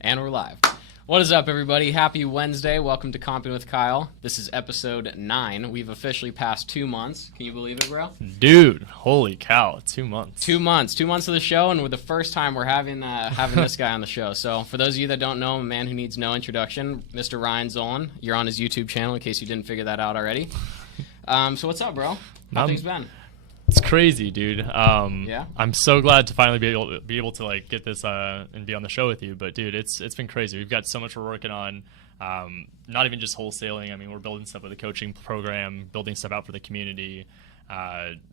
And we're live. What is up, everybody? Happy Wednesday. Welcome to Comping with Kyle. This is episode 9. We've officially passed 2 months. Can you believe it, bro? Dude, holy cow, 2 months. 2 months. 2 months of the show, and we're the first time we're having this guy on the show. So for those of you that don't know, a man who needs no introduction, Mr. Ryan Zolin. You're on his YouTube channel, in case you didn't figure that out already. So what's up, bro? How things been? It's crazy, dude. Yeah? I'm so glad to finally be able to like get this and be on the show with you. But dude, it's been crazy. We've got so much we're working on. Not even just wholesaling. I mean, we're building stuff with the coaching program, building stuff out for the community.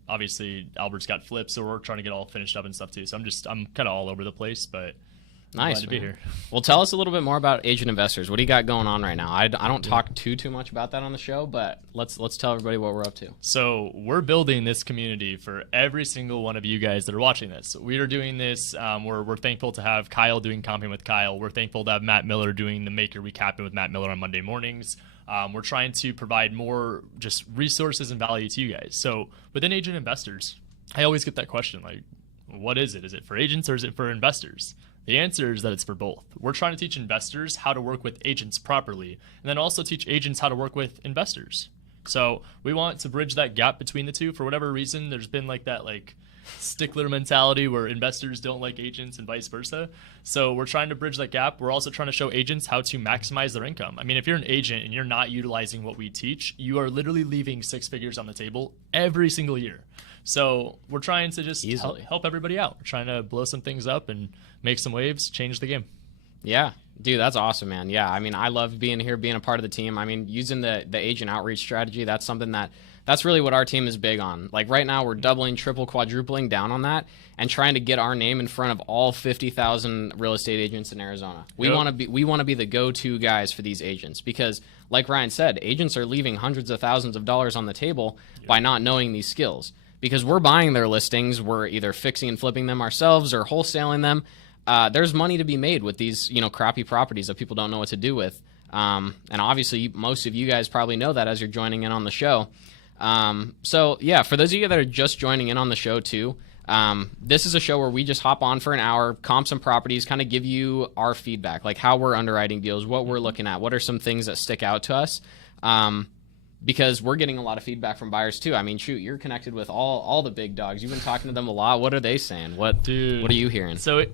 Obviously, Albert's got flips, so we're trying to get all finished up and stuff too. So I'm kind of all over the place, but Nice, glad to be here. Well, tell us a little bit more about Agent Investors. What do you got going on right now? I don't talk too much about that on the show, but let's tell everybody what we're up to. So we're building this community for every single one of you guys that are watching this. We are doing this. We're thankful to have Kyle doing Comping with Kyle. We're thankful to have Matt Miller doing the Maker Recapping with Matt Miller on Monday mornings. We're trying to provide more just resources and value to you guys. So within Agent Investors, I always get that question, like, what is it? Is it for agents or is it for investors? The answer is that it's for both. We're trying to teach investors how to work with agents properly, and then also teach agents how to work with investors. So we want to bridge that gap between the two. For whatever reason, there's been like that stickler mentality where investors don't like agents and vice versa. So we're trying to bridge that gap. We're also trying to show agents how to maximize their income. I mean, if you're an agent and you're not utilizing what we teach, you are literally leaving 6 figures on the table every single year. So we're trying to just help everybody out. We're trying to blow some things up and make some waves, change the game. Yeah, dude, that's awesome, man. Yeah, I mean, I love being here, being a part of the team. I mean, using the agent outreach strategy, that's something that's really what our team is big on. Like right now, we're doubling, triple, quadrupling down on that and trying to get our name in front of all 50,000 real estate agents in Arizona. We want to be the go-to guys for these agents because, like Ryan said, agents are leaving hundreds of thousands of dollars on the table by not knowing these skills. Because we're buying their listings, we're either fixing and flipping them ourselves or wholesaling them. There's money to be made with these, crappy properties that people don't know what to do with. And obviously, most of you guys probably know that as you're joining in on the show. So yeah, for those of you that are just joining in on the show too, this is a show where we just hop on for an hour, comp some properties, kind of give you our feedback, like how we're underwriting deals, what we're looking at, what are some things that stick out to us. Because we're getting a lot of feedback from buyers too. I mean, shoot, you're connected with all the big dogs. You've been talking to them a lot. What are they saying? What are you hearing? So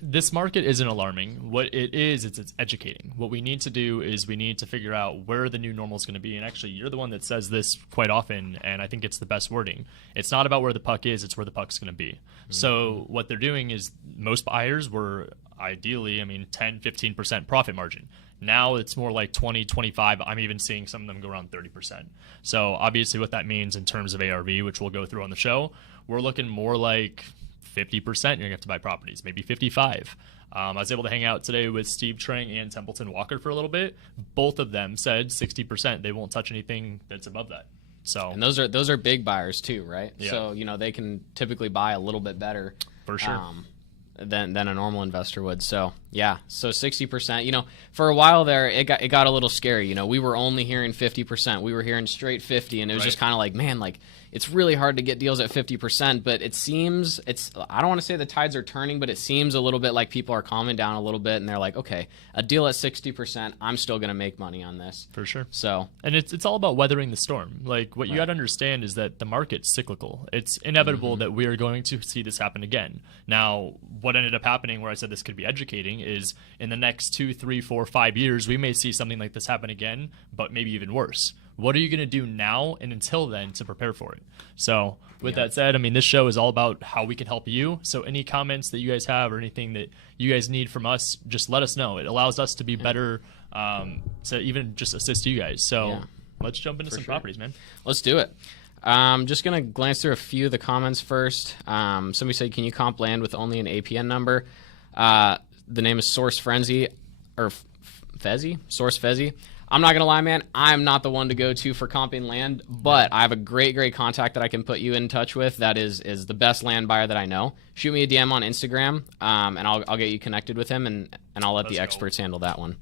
this market isn't alarming. What it is, it's educating. What we need to do is we need to figure out where the new normal is going to be. And actually, you're the one that says this quite often, and I think it's the best wording. It's not about where the puck is, it's where the puck's going to be. Mm-hmm. So what they're doing is most buyers were ideally, 10, 15% profit margin. Now it's more like 20, 25. I'm even seeing some of them go around 30%. So obviously what that means in terms of ARV, which we'll go through on the show, we're looking more like 50%. You're going to have to buy properties, maybe 55. I was able to hang out today with Steve Trang and Templeton Walker for a little bit. Both of them said 60%. They won't touch anything that's above that. So, and those are big buyers too, right? Yeah. So, they can typically buy a little bit better. For sure. Than a normal investor would. So yeah, so 60%. For a while there, it got a little scary. We were only hearing 50%. We were hearing straight 50, and it was just kind of like, man, like it's really hard to get deals at 50%. But it seems I don't want to say the tides are turning, but it seems a little bit like people are calming down a little bit, and they're like, okay, a deal at 60%, I'm still going to make money on this. For sure. So, and it's all about weathering the storm. Like what you got to understand is that the market's cyclical. It's inevitable that we are going to see this happen again. Now, what ended up happening where I said this could be educating is in the next 2, 3, 4, 5 years, we may see something like this happen again, but maybe even worse. What are you going to do now and until then to prepare for it? So with that said, this show is all about how we can help you. So any comments that you guys have or anything that you guys need from us, just let us know. It allows us to be better to even just assist you guys. So let's jump into some properties, man. Let's do it. Just going to glance through a few of the comments first. Somebody said, can you comp land with only an APN number? The name is Source Frenzy, or Fezzy? Source Fezzy. I'm not going to lie, man. I'm not the one to go to for comping land, but I have a great contact that I can put you in touch with that is the best land buyer that I know. Shoot me a DM on Instagram, and I'll get you connected with him, and I'll let the experts handle that one.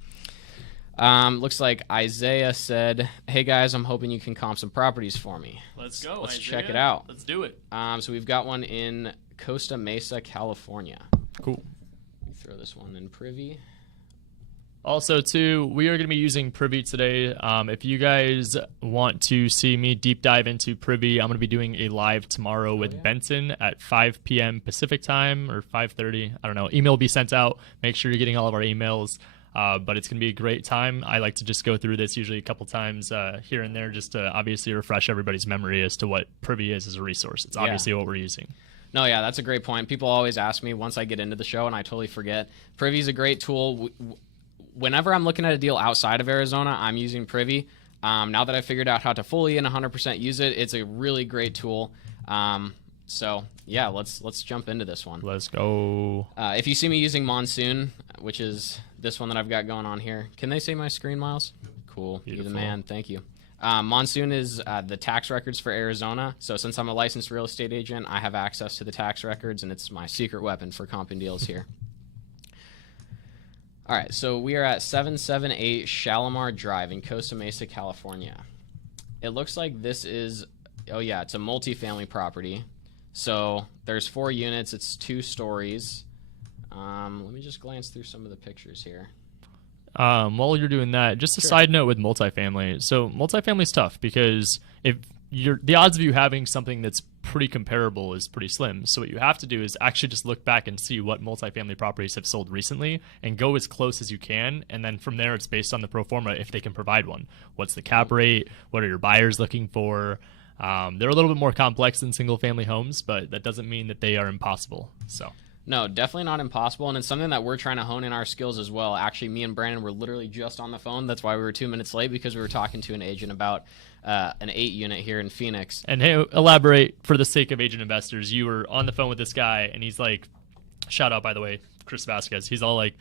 Looks like Isaiah said, hey guys, I'm hoping you can comp some properties for me. Let's go. Let's Isaiah. check it out. Let's do it. So we've got one in Costa Mesa, California. Cool. throw this one in Privy. Also, too, we are going to be using Privy today. If you guys want to see me deep dive into Privy, I'm going to be doing a live tomorrow with Benson at 5 p.m. Pacific time or 5:30. I don't know. Email will be sent out. Make sure you're getting all of our emails. But it's going to be a great time. I like to just go through this usually a couple times here and there just to obviously refresh everybody's memory as to what Privy is as a resource. It's obviously what we're using. No, yeah, that's a great point. People always ask me once I get into the show, and I totally forget. Privy is a great tool. Whenever I'm looking at a deal outside of Arizona, I'm using Privy. Now that I figured out how to fully and 100% use it, it's a really great tool. So yeah, let's jump into this one. Let's go. If you see me using Monsoon, which is this one that I've got going on here, can they say my screen, Miles? Cool. Beautiful. You're the man. Thank you. Monsoon is the tax records for Arizona. So since I'm a licensed real estate agent, I have access to the tax records, and it's my secret weapon for comping deals here. All right, so we are at 778 Shalimar Drive in Costa Mesa, California. It looks like this is, oh yeah, it's a multifamily property. So there's 4 units, it's 2 stories. Let me just glance through some of the pictures here. While you're doing that, just a side note with multifamily. So multifamily is tough because if the odds of you having something that's pretty comparable is pretty slim. So what you have to do is actually just look back and see what multifamily properties have sold recently and go as close as you can. And then from there, it's based on the pro forma if they can provide one. What's the cap rate? What are your buyers looking for? They're a little bit more complex than single family homes, but that doesn't mean that they are impossible. So. No, definitely not impossible, and it's something that we're trying to hone in our skills as well. Actually, me and Brandon were literally just on the phone. That's why we were 2 minutes late, because we were talking to an agent about an 8 unit here in Phoenix. And hey, elaborate for the sake of agent investors. You were on the phone with this guy, and he's like, shout out, by the way, Chris Vasquez. He's all like,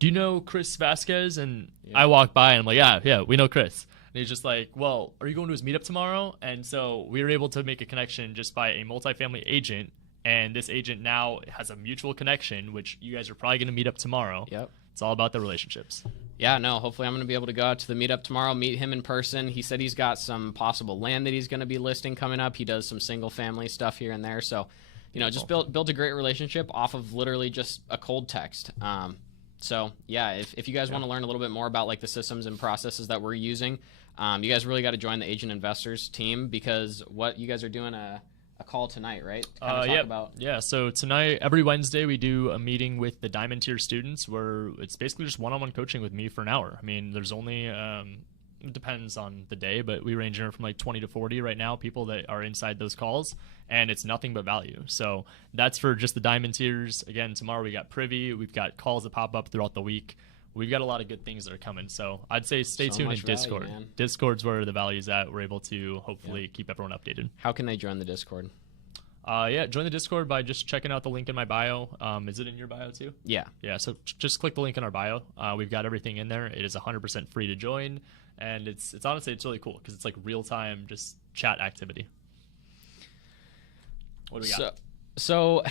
do you know Chris Vasquez? And I walk by, and I'm like, yeah, we know Chris. And he's just like, well, are you going to his meetup tomorrow? And so we were able to make a connection just by a multifamily agent. And this agent now has a mutual connection, which you guys are probably going to meet up tomorrow. Yep. It's all about the relationships. Yeah, no, hopefully I'm going to be able to go out to the meetup tomorrow, meet him in person. He said he's got some possible land that he's going to be listing coming up. He does some single family stuff here and there. So, you know, just built a great relationship off of literally just a cold text. So, yeah, if you guys want to learn a little bit more about like the systems and processes that we're using, you guys really got to join the Agent Investors team, because what you guys are doing a call tonight, right? Yeah, so tonight, every Wednesday, we do a meeting with the Diamond Tier students where it's basically just one-on-one coaching with me for an hour. I mean, there's only, it depends on the day, but we range in from like 20 to 40 right now, people that are inside those calls, and it's nothing but value. So that's for just the Diamond Tiers. Again, tomorrow we got Privy. We've got calls that pop up throughout the week. We've got a lot of good things that are coming. So I'd say stay tuned in Discord. Value, Discord's where the value's at. We're able to hopefully keep everyone updated. How can they join the Discord? Join the Discord by just checking out the link in my bio. Is it in your bio too? Yeah. Yeah, so just click the link in our bio. We've got everything in there. It is 100% free to join, and it's honestly, it's really cool because it's like real-time just chat activity. What do we got? So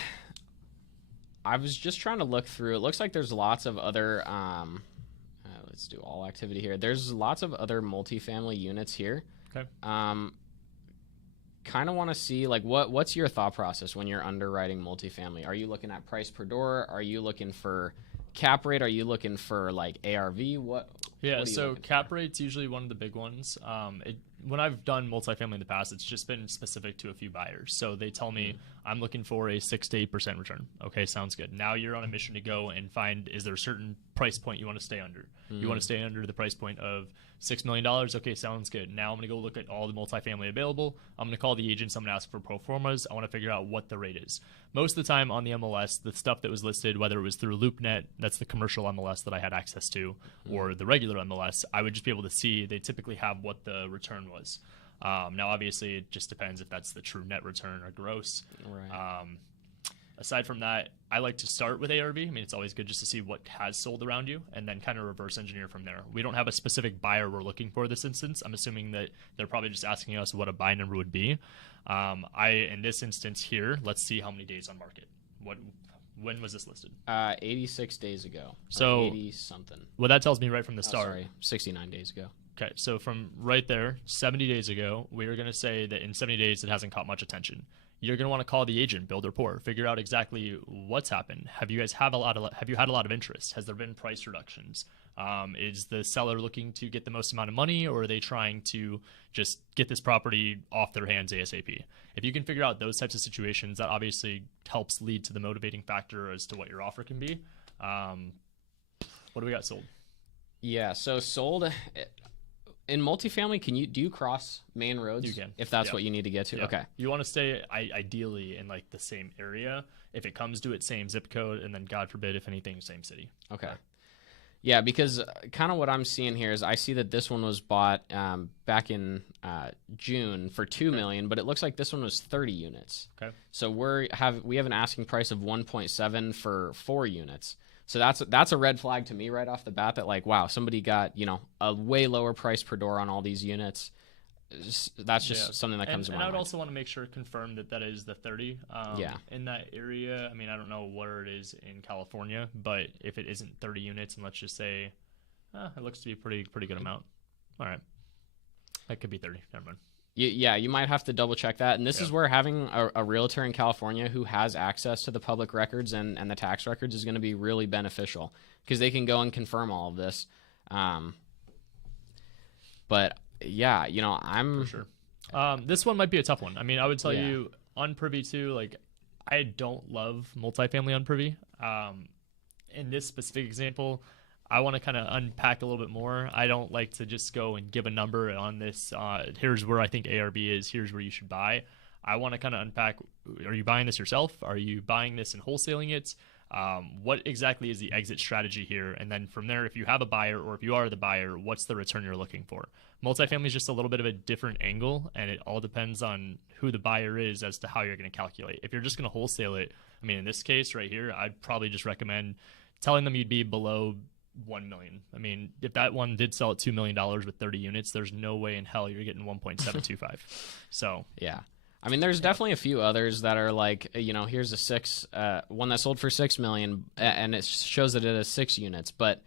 I was just trying to look through. It looks like there's lots of other let's do all activity here. There's lots of other multifamily units here. Okay. Kind of want to see like what's your thought process when you're underwriting multifamily? Are you looking at price per door? Are you looking for cap rate? Are you looking for like ARV? What so cap rate's usually one of the big ones. When I've done multifamily in the past, it's just been specific to a few buyers. So they tell me I'm looking for a 6 to 8% return. Okay, sounds good. Now you're on a mission to go and find, is there a certain price point you want to stay under? You want to stay under the price point of $6 million? Okay, sounds good. Now I'm going to go look at all the multifamily available. I'm going to call the agents. I'm going to ask for pro formas. I want to figure out what the rate is. Most of the time on the MLS, the stuff that was listed, whether it was through LoopNet, that's the commercial MLS that I had access to, or the regular MLS, I would just be able to see they typically have what the return was. Now, obviously, it just depends if that's the true net return or gross. Right. Aside from that, I like to start with ARV. I mean, it's always good just to see what has sold around you and then kind of reverse engineer from there. We don't have a specific buyer we're looking for this instance. I'm assuming that they're probably just asking us what a buy number would be. In this instance here, let's see how many days on market. When was this listed? 86 days ago. So 80 something. Well, that tells me right from the start. 69 days ago. Okay, so from right there, 70 days ago, we are going to say that in 70 days it hasn't caught much attention. you're going to want to call the agent, build rapport, figure out exactly what's happened. Have you had a lot of interest? Has there been price reductions? Is the seller looking to get the most amount of money, or are they trying to just get this property off their hands ASAP? If you can figure out those types of situations, that obviously helps lead to the motivating factor as to what your offer can be. What do we got sold? Yeah, so sold in multifamily, do you cross main roads? You can, if that's what you need to get to. Yeah. Okay. You want to stay ideally in like the same area. If it comes to it, same zip code, and then God forbid, if anything, same city. Okay. Yeah, because kind of what I'm seeing here is I see that this one was bought back in June for $2 million, but it looks like this one was 30 units. Okay. So we have an asking price of 1.7 for 4 units. So that's a red flag to me right off the bat, that like, wow, somebody got, a way lower price per door on all these units. That's just something that comes to my mind. And I would also want to make sure, confirm that is the 30 in that area. I mean, I don't know where it is in California, but if it isn't 30 units, and let's just say it looks to be a pretty good amount. All right. That could be 30. Never mind. Yeah, you might have to double check that. And this is where having a realtor in California who has access to the public records and the tax records is going to be really beneficial, because they can go and confirm all of this. But yeah, I'm for sure. This one might be a tough one. I mean, I would tell you on Privy too, like, I don't love multifamily on Privy. In this specific example, I want to kind of unpack a little bit more. I don't like to just go and give a number on this. Here's where I think ARB is. Here's where you should buy. I want to kind of unpack, are you buying this yourself? Are you buying this and wholesaling it? What exactly is the exit strategy here? And then from there, if you have a buyer, or if you are the buyer, what's the return you're looking for? Multifamily is just a little bit of a different angle, and it all depends on who the buyer is as to how you're going to calculate. If you're just going to wholesale it, I mean, in this case right here, I'd probably just recommend telling them you'd be below 1 million. I mean, if that one did sell at $2 million with 30 units, there's no way in hell you're getting 1.725. So yeah. I mean, there's definitely a few others that are like, here's a one that sold for $6 million, and it shows that it has 6 units. But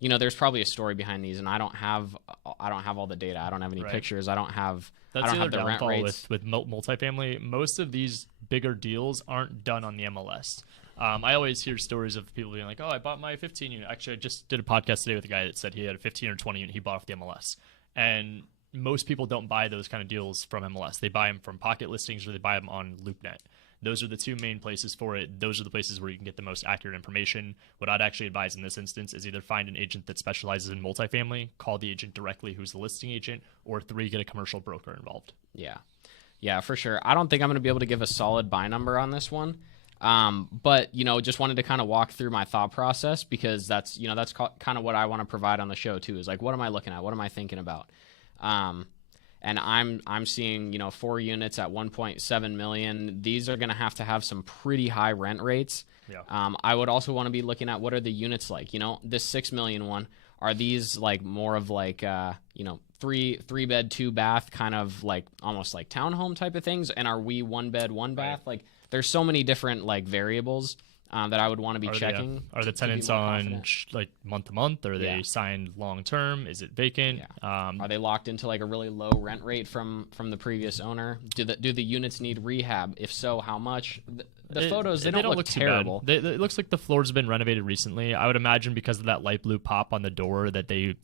there's probably a story behind these, and I don't have all the data. I don't have any pictures. I don't have the rent rates. With multifamily. Most of these bigger deals aren't done on the MLS. I always hear stories of people being like, "Oh, I bought my 15 unit." Actually, I just did a podcast today with a guy that said he had a 15 or 20 unit he bought off the MLS, and most people don't buy those kind of deals from MLS. They buy them from pocket listings, or they buy them on LoopNet. Those are the two main places for it. Those are the places where you can get the most accurate information. What I'd actually advise in this instance is either find an agent that specializes in multifamily, call the agent directly who's the listing agent, or 3, get a commercial broker involved. Yeah, for sure. I don't think I'm going to be able to give a solid buy number on this one. But just wanted to kind of walk through my thought process, because that's kind of what I want to provide on the show too, is like, what am I looking at? What am I thinking about? And I'm seeing, 4 units at 1.7 million. These are going to have some pretty high rent rates. Yeah. I would also want to be looking at, what are the units like? This 6 million one, are these like more of like, 3 bed, 2 bath, kind of like almost like townhome type of things? And are we 1 bed, 1 bath? Right. Like, there's so many different like variables that I would want to be checking. Are the tenants on like month to month? Are they signed long term? Is it vacant? Yeah. Are they locked into like a really low rent rate from the previous owner? Do the units need rehab? If so, how much? The photos, they don't look terrible. It looks like the floors have been renovated recently. I would imagine because of that light blue pop on the door that they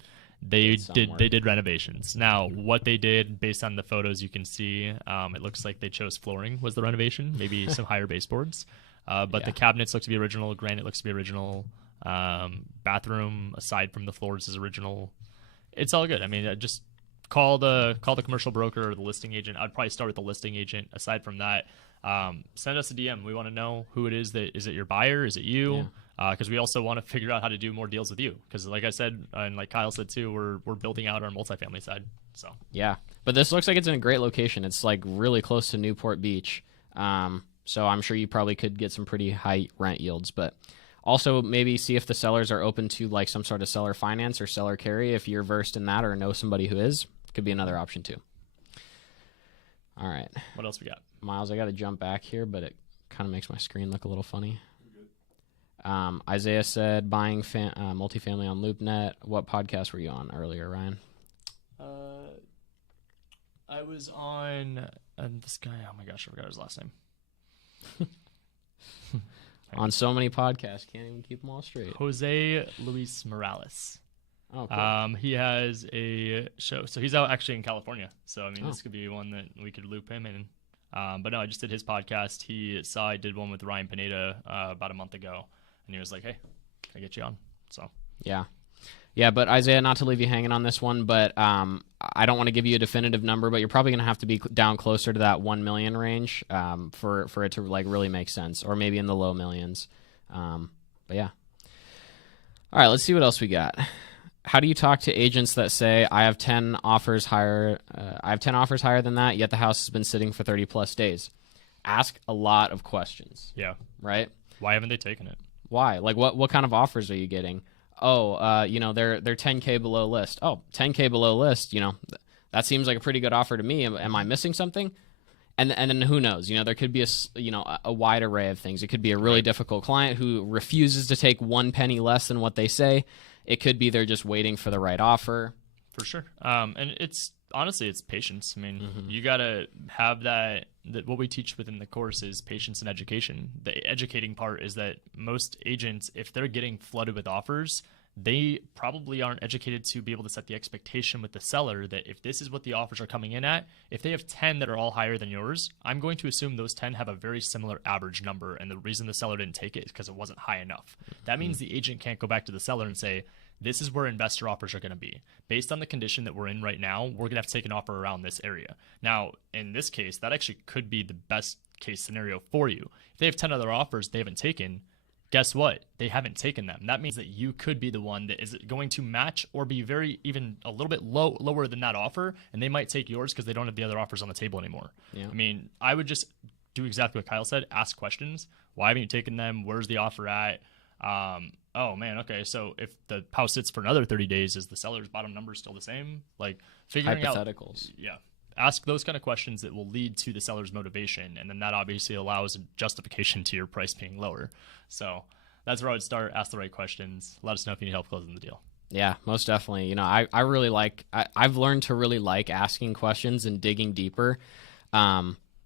did renovations. Now, what they did based on the photos you can see, it looks like they chose flooring was the renovation, maybe some higher baseboards. But the cabinets look to be original. Granite looks to be original. Bathroom, aside from the floors, is original. It's all good. I mean, just call the commercial broker or the listing agent. I'd probably start with the listing agent. Aside from that, send us a DM. We want to know who it is. Is it your buyer? Is it you? Because we also want to figure out how to do more deals with you. Because like I said, and like Kyle said too, we're building out our multifamily side. So yeah, but this looks like it's in a great location. It's like really close to Newport Beach. So I'm sure you probably could get some pretty high rent yields, but also maybe see if the sellers are open to like some sort of seller finance or seller carry. If you're versed in that or know somebody who is, could be another option too. All right. What else we got? Miles, I got to jump back here, but it kind of makes my screen look a little funny. Isaiah said buying multifamily on LoopNet. What podcast were you on earlier, Ryan? I was on this guy. Oh my gosh, I forgot his last name. On so many podcasts, can't even keep them all straight. Jose Luis Morales. Oh, cool. He has a show, so he's out actually in California. So I mean, this could be one that we could loop him in. But no, I just did his podcast. He saw I did one with Ryan Pineda about a month ago, and he was like, "Hey, can I get you on?" So yeah. But Isaiah, not to leave you hanging on this one, but I don't want to give you a definitive number, but you're probably going to have to be down closer to that 1 million range for it to like really make sense, or maybe in the low millions. But yeah. All right, let's see what else we got. How do you talk to agents that say I have 10 offers higher? I have 10 offers higher than that, yet the house has been sitting for 30 plus days. Ask a lot of questions. Yeah. Right. Why haven't they taken it? Why? Like what kind of offers are you getting? Oh, they're 10K below list. Oh, 10K below list. That seems like a pretty good offer to me. Am I missing something? And then who knows? There could be a wide array of things. It could be a really difficult client who refuses to take 1 penny less than what they say. It could be they're just waiting for the right offer. For sure. And it's honestly, it's patience. I mean, you got to have that what we teach within the course is patience and education. The educating part is that most agents, if they're getting flooded with offers, they probably aren't educated to be able to set the expectation with the seller that if this is what the offers are coming in at, if they have 10 that are all higher than yours, I'm going to assume those 10 have a very similar average number. And the reason the seller didn't take it is because it wasn't high enough. That means the agent can't go back to the seller and say, this is where investor offers are going to be. Based on the condition that we're in right now, we're going to have to take an offer around this area. Now, in this case, that actually could be the best case scenario for you. If they have 10 other offers they haven't taken, guess what? They haven't taken them. That means that you could be the one that is going to match or be even a little bit lower than that offer, and they might take yours because they don't have the other offers on the table anymore. Yeah. I mean, I would just do exactly what Kyle said. Ask questions. Why haven't you taken them? Where's the offer at? Oh man, okay. So if the house sits for another 30 days, is the seller's bottom number still the same? Like figuring hypotheticals. Yeah. Ask those kind of questions that will lead to the seller's motivation. And then that obviously allows a justification to your price being lower. So that's where I would start. Ask the right questions. Let us know if you need help closing the deal. Yeah, most definitely. I really I've learned to really like asking questions and digging deeper.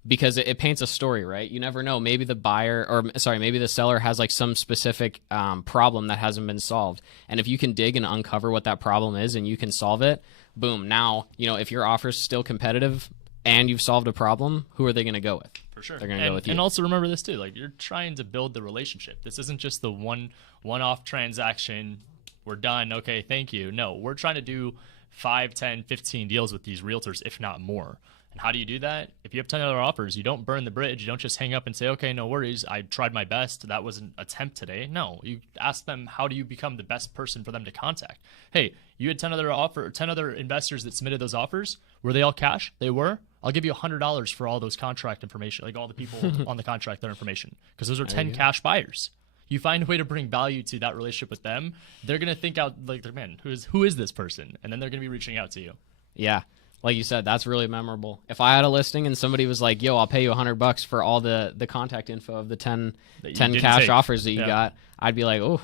Because it paints a story, right? You never know. Maybe maybe the seller has like some specific problem that hasn't been solved. And if you can dig and uncover what that problem is and you can solve it, boom. Now, if your offer's still competitive and you've solved a problem, who are they going to go with? For sure. They're going to go with you. And also remember this too. Like you're trying to build the relationship. This isn't just the one-off transaction. We're done. Okay, thank you. No, we're trying to do 5, 10, 15 deals with these realtors, if not more. And how do you do that? If you have 10 other offers, you don't burn the bridge. You don't just hang up and say, okay, no worries. I tried my best. That was an attempt today. No, you ask them, how do you become the best person for them to contact? Hey, you had 10 other investors that submitted those offers. Were they all cash? They were. I'll give you $100 for all those contract information, like all the people on the contract, their information, because those are 10 cash buyers. You find a way to bring value to that relationship with them. They're going to think out like, man, who is this person? And then they're going to be reaching out to you. Yeah. Like you said, that's really memorable. If I had a listing and somebody was like, yo, I'll pay you $100 for all the contact info of the 10 cash offers that you got, I'd be like, oh,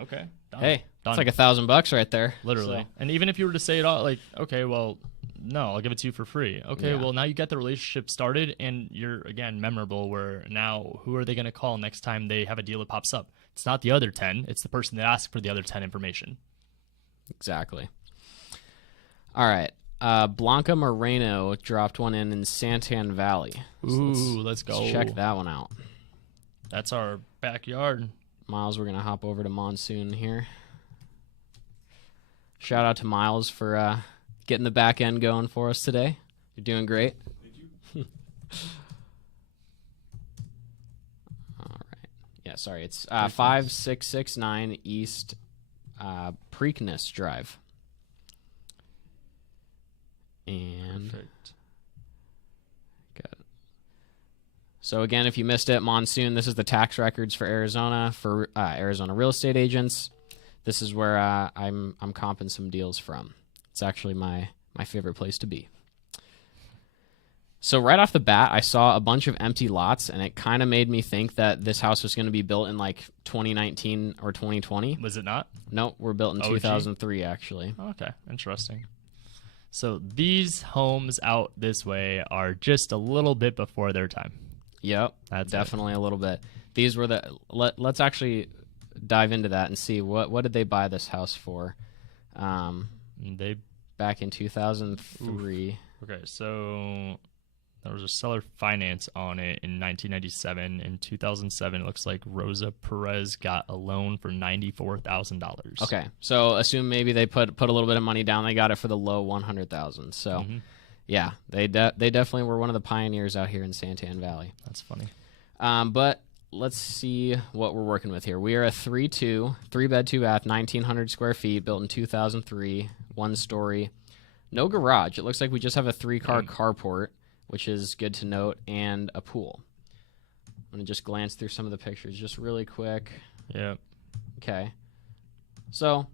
okay, done. Hey, it's like $1,000 right there. Literally. So. And even if you were to say it all like, okay, well, no, I'll give it to you for free. Okay, well, now you get the relationship started and you're, again, memorable where now who are they going to call next time they have a deal that pops up? It's not the other 10. It's the person that asked for the other 10 information. Exactly. All right. Blanca Moreno dropped one in Santan Valley. So let's go. Let's check that one out. That's our backyard. Miles, we're going to hop over to Monsoon here. Shout out to Miles for getting the back end going for us today. You're doing great. Thank you. All right. Yeah, sorry. It's 5669 East Preakness Drive. And Perfect. Good. So again, if you missed it, Monsoon, this is the tax records for Arizona real estate agents. This is where I'm comping some deals from. It's actually my favorite place to be. So right off the bat, I saw a bunch of empty lots, and it kind of made me think that this house was going to be built in like 2019 or 2020. Was it not? Nope, we're built in 2003 actually. Okay, interesting. So these homes out this way are just a little bit before their time. Yep, That's definitely a little bit. These were the let's actually dive into that and see what did they buy this house for. They Back in 2003. Oof. Okay, so there was a seller finance on it in 1997. In 2007, it looks like Rosa Perez got a loan for $94,000. Okay, so assume maybe they put a little bit of money down. They got it for the low 100,000. So, yeah, they definitely were one of the pioneers out here in Santan Valley. That's funny. But let's see what we're working with here. We are a 3-2, 3-bed, 2-bath, 1,900 square feet, built in 2003, 1-story, no garage. It looks like we just have a 3-car carport, which is good to note, and a pool. I'm going to just glance through some of the pictures just really quick. Yeah. Okay. So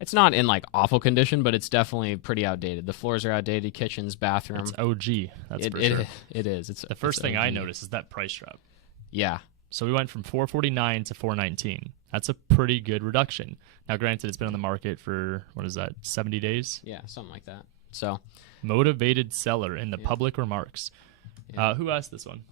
it's not in like awful condition, but it's definitely pretty outdated. The floors are outdated, kitchens, bathroom. It's OG. That's for sure. It is. The first thing I noticed is that price drop. Yeah. So we went from $449 to $419. That's a pretty good reduction. Now, granted, it's been on the market for, 70 days? Yeah, something like that. So, motivated seller in the public remarks. Yeah. Who asked this one?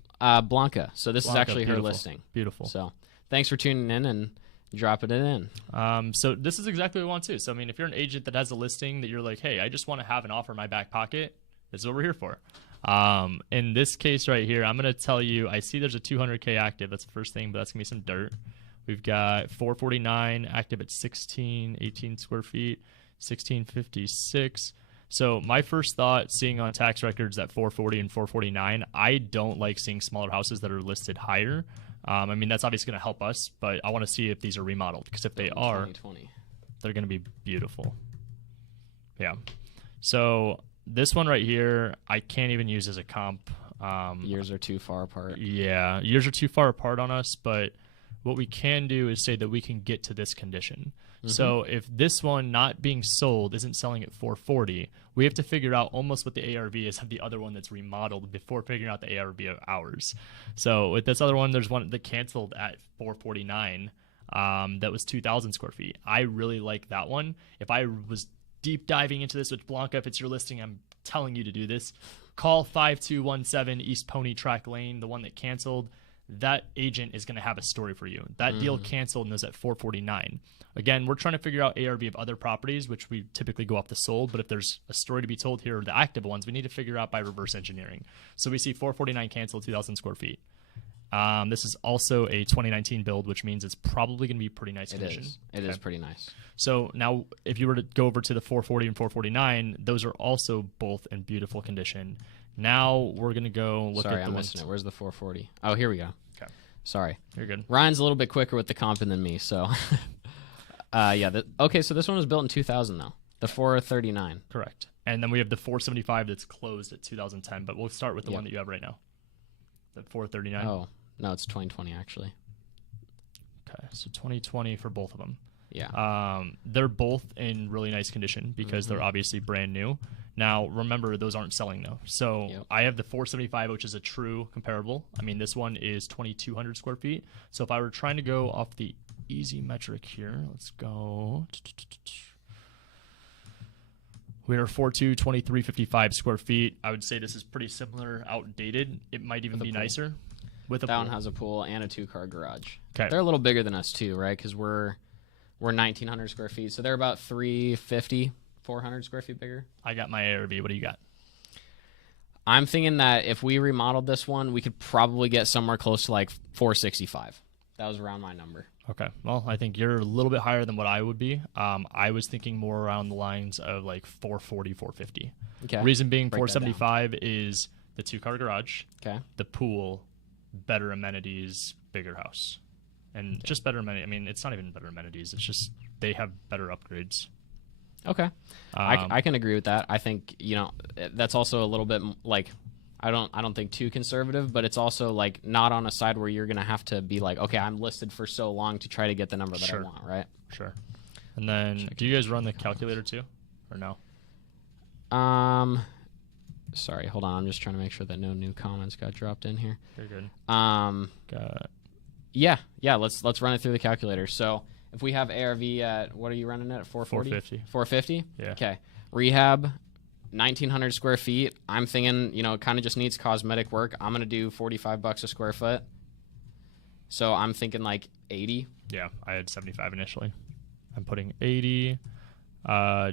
Blanca. So this Blanca, is actually beautiful. her listing. Beautiful. So thanks for tuning in and dropping it in. So this is exactly what we want too. So I mean, if you're an agent that has a listing that you're like, hey, I just want to have an offer in my back pocket, this is what we're here for. In this case right here, I'm going to tell you, I see there's a 200K active. That's the first thing, but that's going to be some dirt. We've got 449 active at 18 square feet, 1656. So my first thought, seeing on tax records that 440 and 449, I don't like seeing smaller houses that are listed higher. I mean, that's obviously going to help us, but I want to see if these are remodeled, because if they are, 2020. they're going to be beautiful. Yeah. So this one right here, I can't even use as a comp. Years are too far apart. Yeah, years are too far apart on us, but what we can do is say that we can get to this condition. So if this one not being sold isn't selling at 440, we have to figure out almost what the ARV is of the other one that's remodeled before figuring out the ARV of ours. So with this other one, there's one that canceled at 449 that was 2,000 square feet. I really like that one. If I was deep diving into this with Blanca, if it's your listing, I'm telling you to do this. Call 5217 East Pony Track Lane, the one that canceled. That agent is going to have a story for you. That deal canceled and was at 449. Again, we're trying to figure out ARV of other properties, which we typically go off the sold, but if there's a story to be told here, the active ones, we need to figure out by reverse engineering. So we see 449 canceled, 2,000 square feet. This is also a 2019 build, which means it's probably going to be pretty nice condition. It is pretty nice. So now if you were to go over to the 440 and 449, those are also both in beautiful condition. Now we're going to go look Sorry, at the I'm ones. missing it. Where's the 440? Oh, here we go. Okay. Sorry. You're good. Ryan's a little bit quicker with the comping than me, so. Okay, so this one was built in 2000, though. The 439. Correct. And then we have the 475 that's closed at 2010, but we'll start with the one that you have right now. The 439. Oh, no, it's 2020, actually. Okay, so 2020 for both of them. Yeah. They're both in really nice condition because they're obviously brand new. Now, remember, those aren't selling, though. So I have the 475, which is a true comparable. I mean, this one is 2,200 square feet. So if I were trying to go off the easy metric here, let's go. We are 4.2, 2,355 square feet. I would say this is pretty similar, outdated. It might even be nicer. With a that pool. one has a pool and a 2-car garage. Okay. They're a little bigger than us, too, right? Because we're 1,900 square feet. So they're about 350, 400 square feet bigger. I got my ARV. What do you got? I'm thinking that if we remodeled this one, we could probably get somewhere close to like 465. That was around my number. Okay. Well, I think you're a little bit higher than what I would be. I was thinking more around the lines of like 440, 450. Okay. Reason being 475 is the 2-car garage, Okay. the pool, better amenities, bigger house. And just better amenities. I mean, it's not even better amenities. It's just they have better upgrades. Okay. I can agree with that. I think, that's also a little bit like, I don't think too conservative, but it's also like not on a side where you're going to have to be like, okay, I'm listed for so long to try to get the number that I want, right? Sure. And then do you guys run the calculator too or no? Sorry, hold on. I'm just trying to make sure that no new comments got dropped in here. You're good. Yeah, let's run it through the calculator. So, if we have ARV at, what are you running at 440? 450. 450? Yeah. Okay. Rehab, 1,900 square feet. I'm thinking, it kind of just needs cosmetic work. I'm going to do $45 a square foot. So I'm thinking like 80. Yeah, I had 75 initially. I'm putting 80.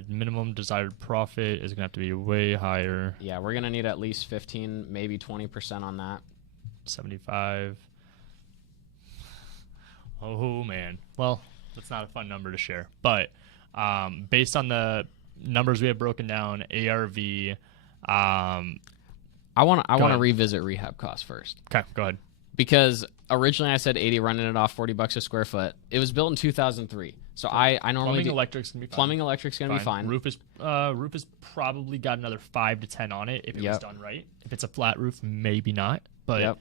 Minimum desired profit is going to have to be way higher. Yeah, we're going to need at least 15, maybe 20% on that. 75. Oh, man. Well, that's not a fun number to share. But based on the numbers we have broken down, ARV. I want to revisit rehab costs first. Okay, go ahead. Because originally I said 80, running it off $40 a square foot. It was built in 2003. So I normally plumbing electric's gonna be fine. Plumbing electric's gonna be fine. Roof is probably got another 5 to 10 on it if it was done right. If it's a flat roof, maybe not. But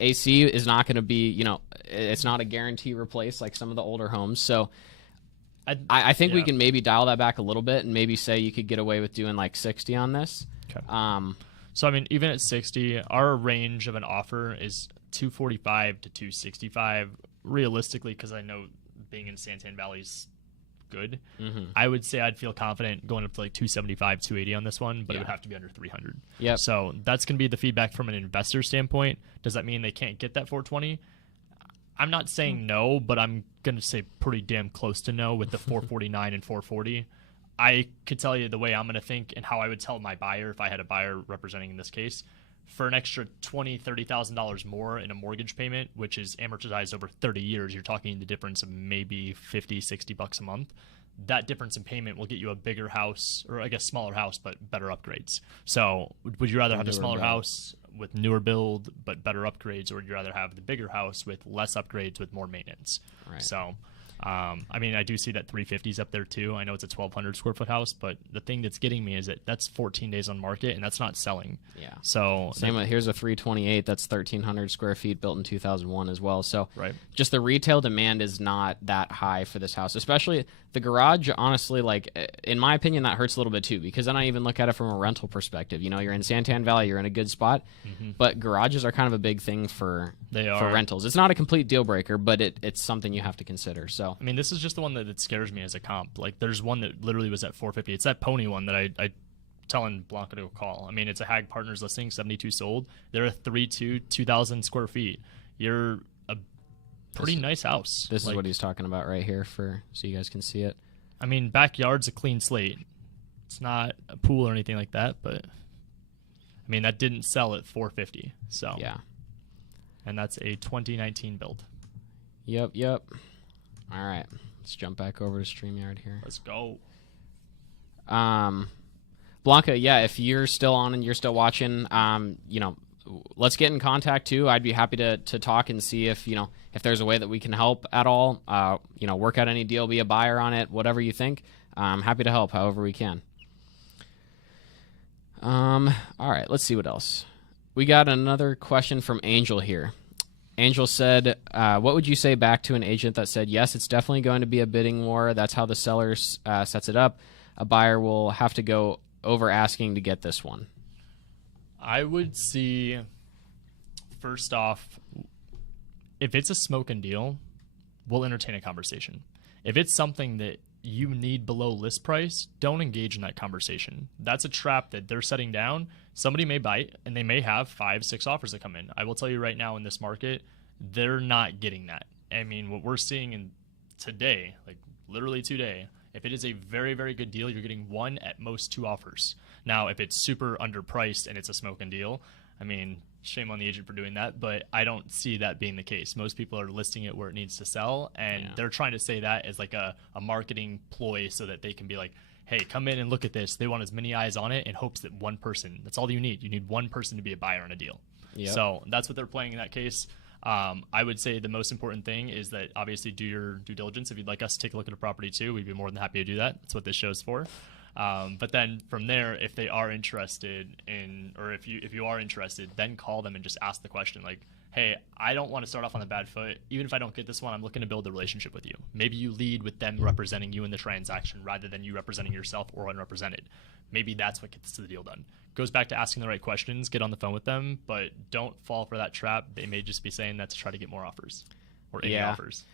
AC is not going to be, it's not a guarantee replace like some of the older homes. So I think we can maybe dial that back a little bit and maybe say you could get away with doing like 60 on this. Okay. So I mean, even at 60, our range of an offer is 245 to 265 realistically, because I know being in Santan Valley is good. I would say I'd feel confident going up to like 275, 280 on this one, but it would have to be under 300. Yep. So that's going to be the feedback from an investor standpoint. Does that mean they can't get that 420? I'm not saying no, but I'm going to say pretty damn close to no with the 449 and 440. I could tell you the way I'm going to think and how I would tell my buyer if I had a buyer representing in this case. For an extra $20,000, $30,000 more in a mortgage payment, which is amortized over 30 years, you're talking the difference of maybe $50, $60 a month. That difference in payment will get you a bigger house, or I guess smaller house, but better upgrades. So would you rather have a smaller house with newer build but better upgrades, or would you rather have the bigger house with less upgrades with more maintenance? Right. So I mean, I do see that 350's up there too. I know it's a 1,200 square foot house, but the thing that's getting me is that that's 14 days on market, and that's not selling. Yeah. So same with, here's a 328 that's 1,300 square feet, built in 2001 as well. So just the retail demand is not that high for this house, especially the garage. Honestly, like in my opinion, that hurts a little bit too, because then I even look at it from a rental perspective. You're in Santan Valley, you're in a good spot, but garages are kind of a big thing for rentals. It's not a complete deal breaker, but it's something you have to consider. So I mean, this is just the one that scares me as a comp. Like, there's one that literally was at 450. It's that Pony one that I telling Blanca to call. I mean, it's a Hag Partners listing, 72 sold. They're a 3.2, 2,000 square feet. You're a pretty nice house. This is what he's talking about right here, so you guys can see it. I mean, backyard's a clean slate. It's not a pool or anything like that, but I mean, that didn't sell at 450. So yeah, and that's a 2019 build. Yep. All right, let's jump back over to StreamYard here. Let's go. Blanca, yeah, if you're still on and you're still watching, let's get in contact too. I'd be happy to talk and see if there's a way that we can help at all. Work out any deal, be a buyer on it, whatever you think. I'm happy to help however we can. All right, let's see what else. We got another question from Angel here. Angel said, what would you say back to an agent that said, yes, it's definitely going to be a bidding war. That's how the seller sets it up. A buyer will have to go over asking to get this one. I would see, first off, if it's a smoking deal, we'll entertain a conversation. If it's something that you need below list price, don't engage in that conversation. That's a trap that they're setting down. Somebody may bite, and they may have 5, 6 offers that come in. I will tell you right now in this market, they're not getting that. I mean, what we're seeing in today, like literally today, if it is a very, very good deal, you're getting 1 at most 2 offers. Now, if it's super underpriced and it's a smoking deal, I mean, shame on the agent for doing that, but I don't see that being the case. Most people are listing it where it needs to sell, and they're trying to say that as like a marketing ploy so that they can be like, hey, come in and look at this. They want as many eyes on it in hopes that one person, that's all you need. You need one person to be a buyer on a deal. Yep. So that's what they're playing in that case. I would say the most important thing is that obviously do your due diligence. If you'd like us to take a look at a property too, we'd be more than happy to do that. That's what this show's for. But then from there, if they are interested in, or if you are interested, then call them and just ask the question like, hey, I don't want to start off on a bad foot. Even if I don't get this one, I'm looking to build a relationship with you. Maybe you lead with them representing you in the transaction rather than you representing yourself or unrepresented. Maybe that's what gets to the deal done. Goes back to asking the right questions, get on the phone with them, but don't fall for that trap. They may just be saying that to try to get more offers or any offers.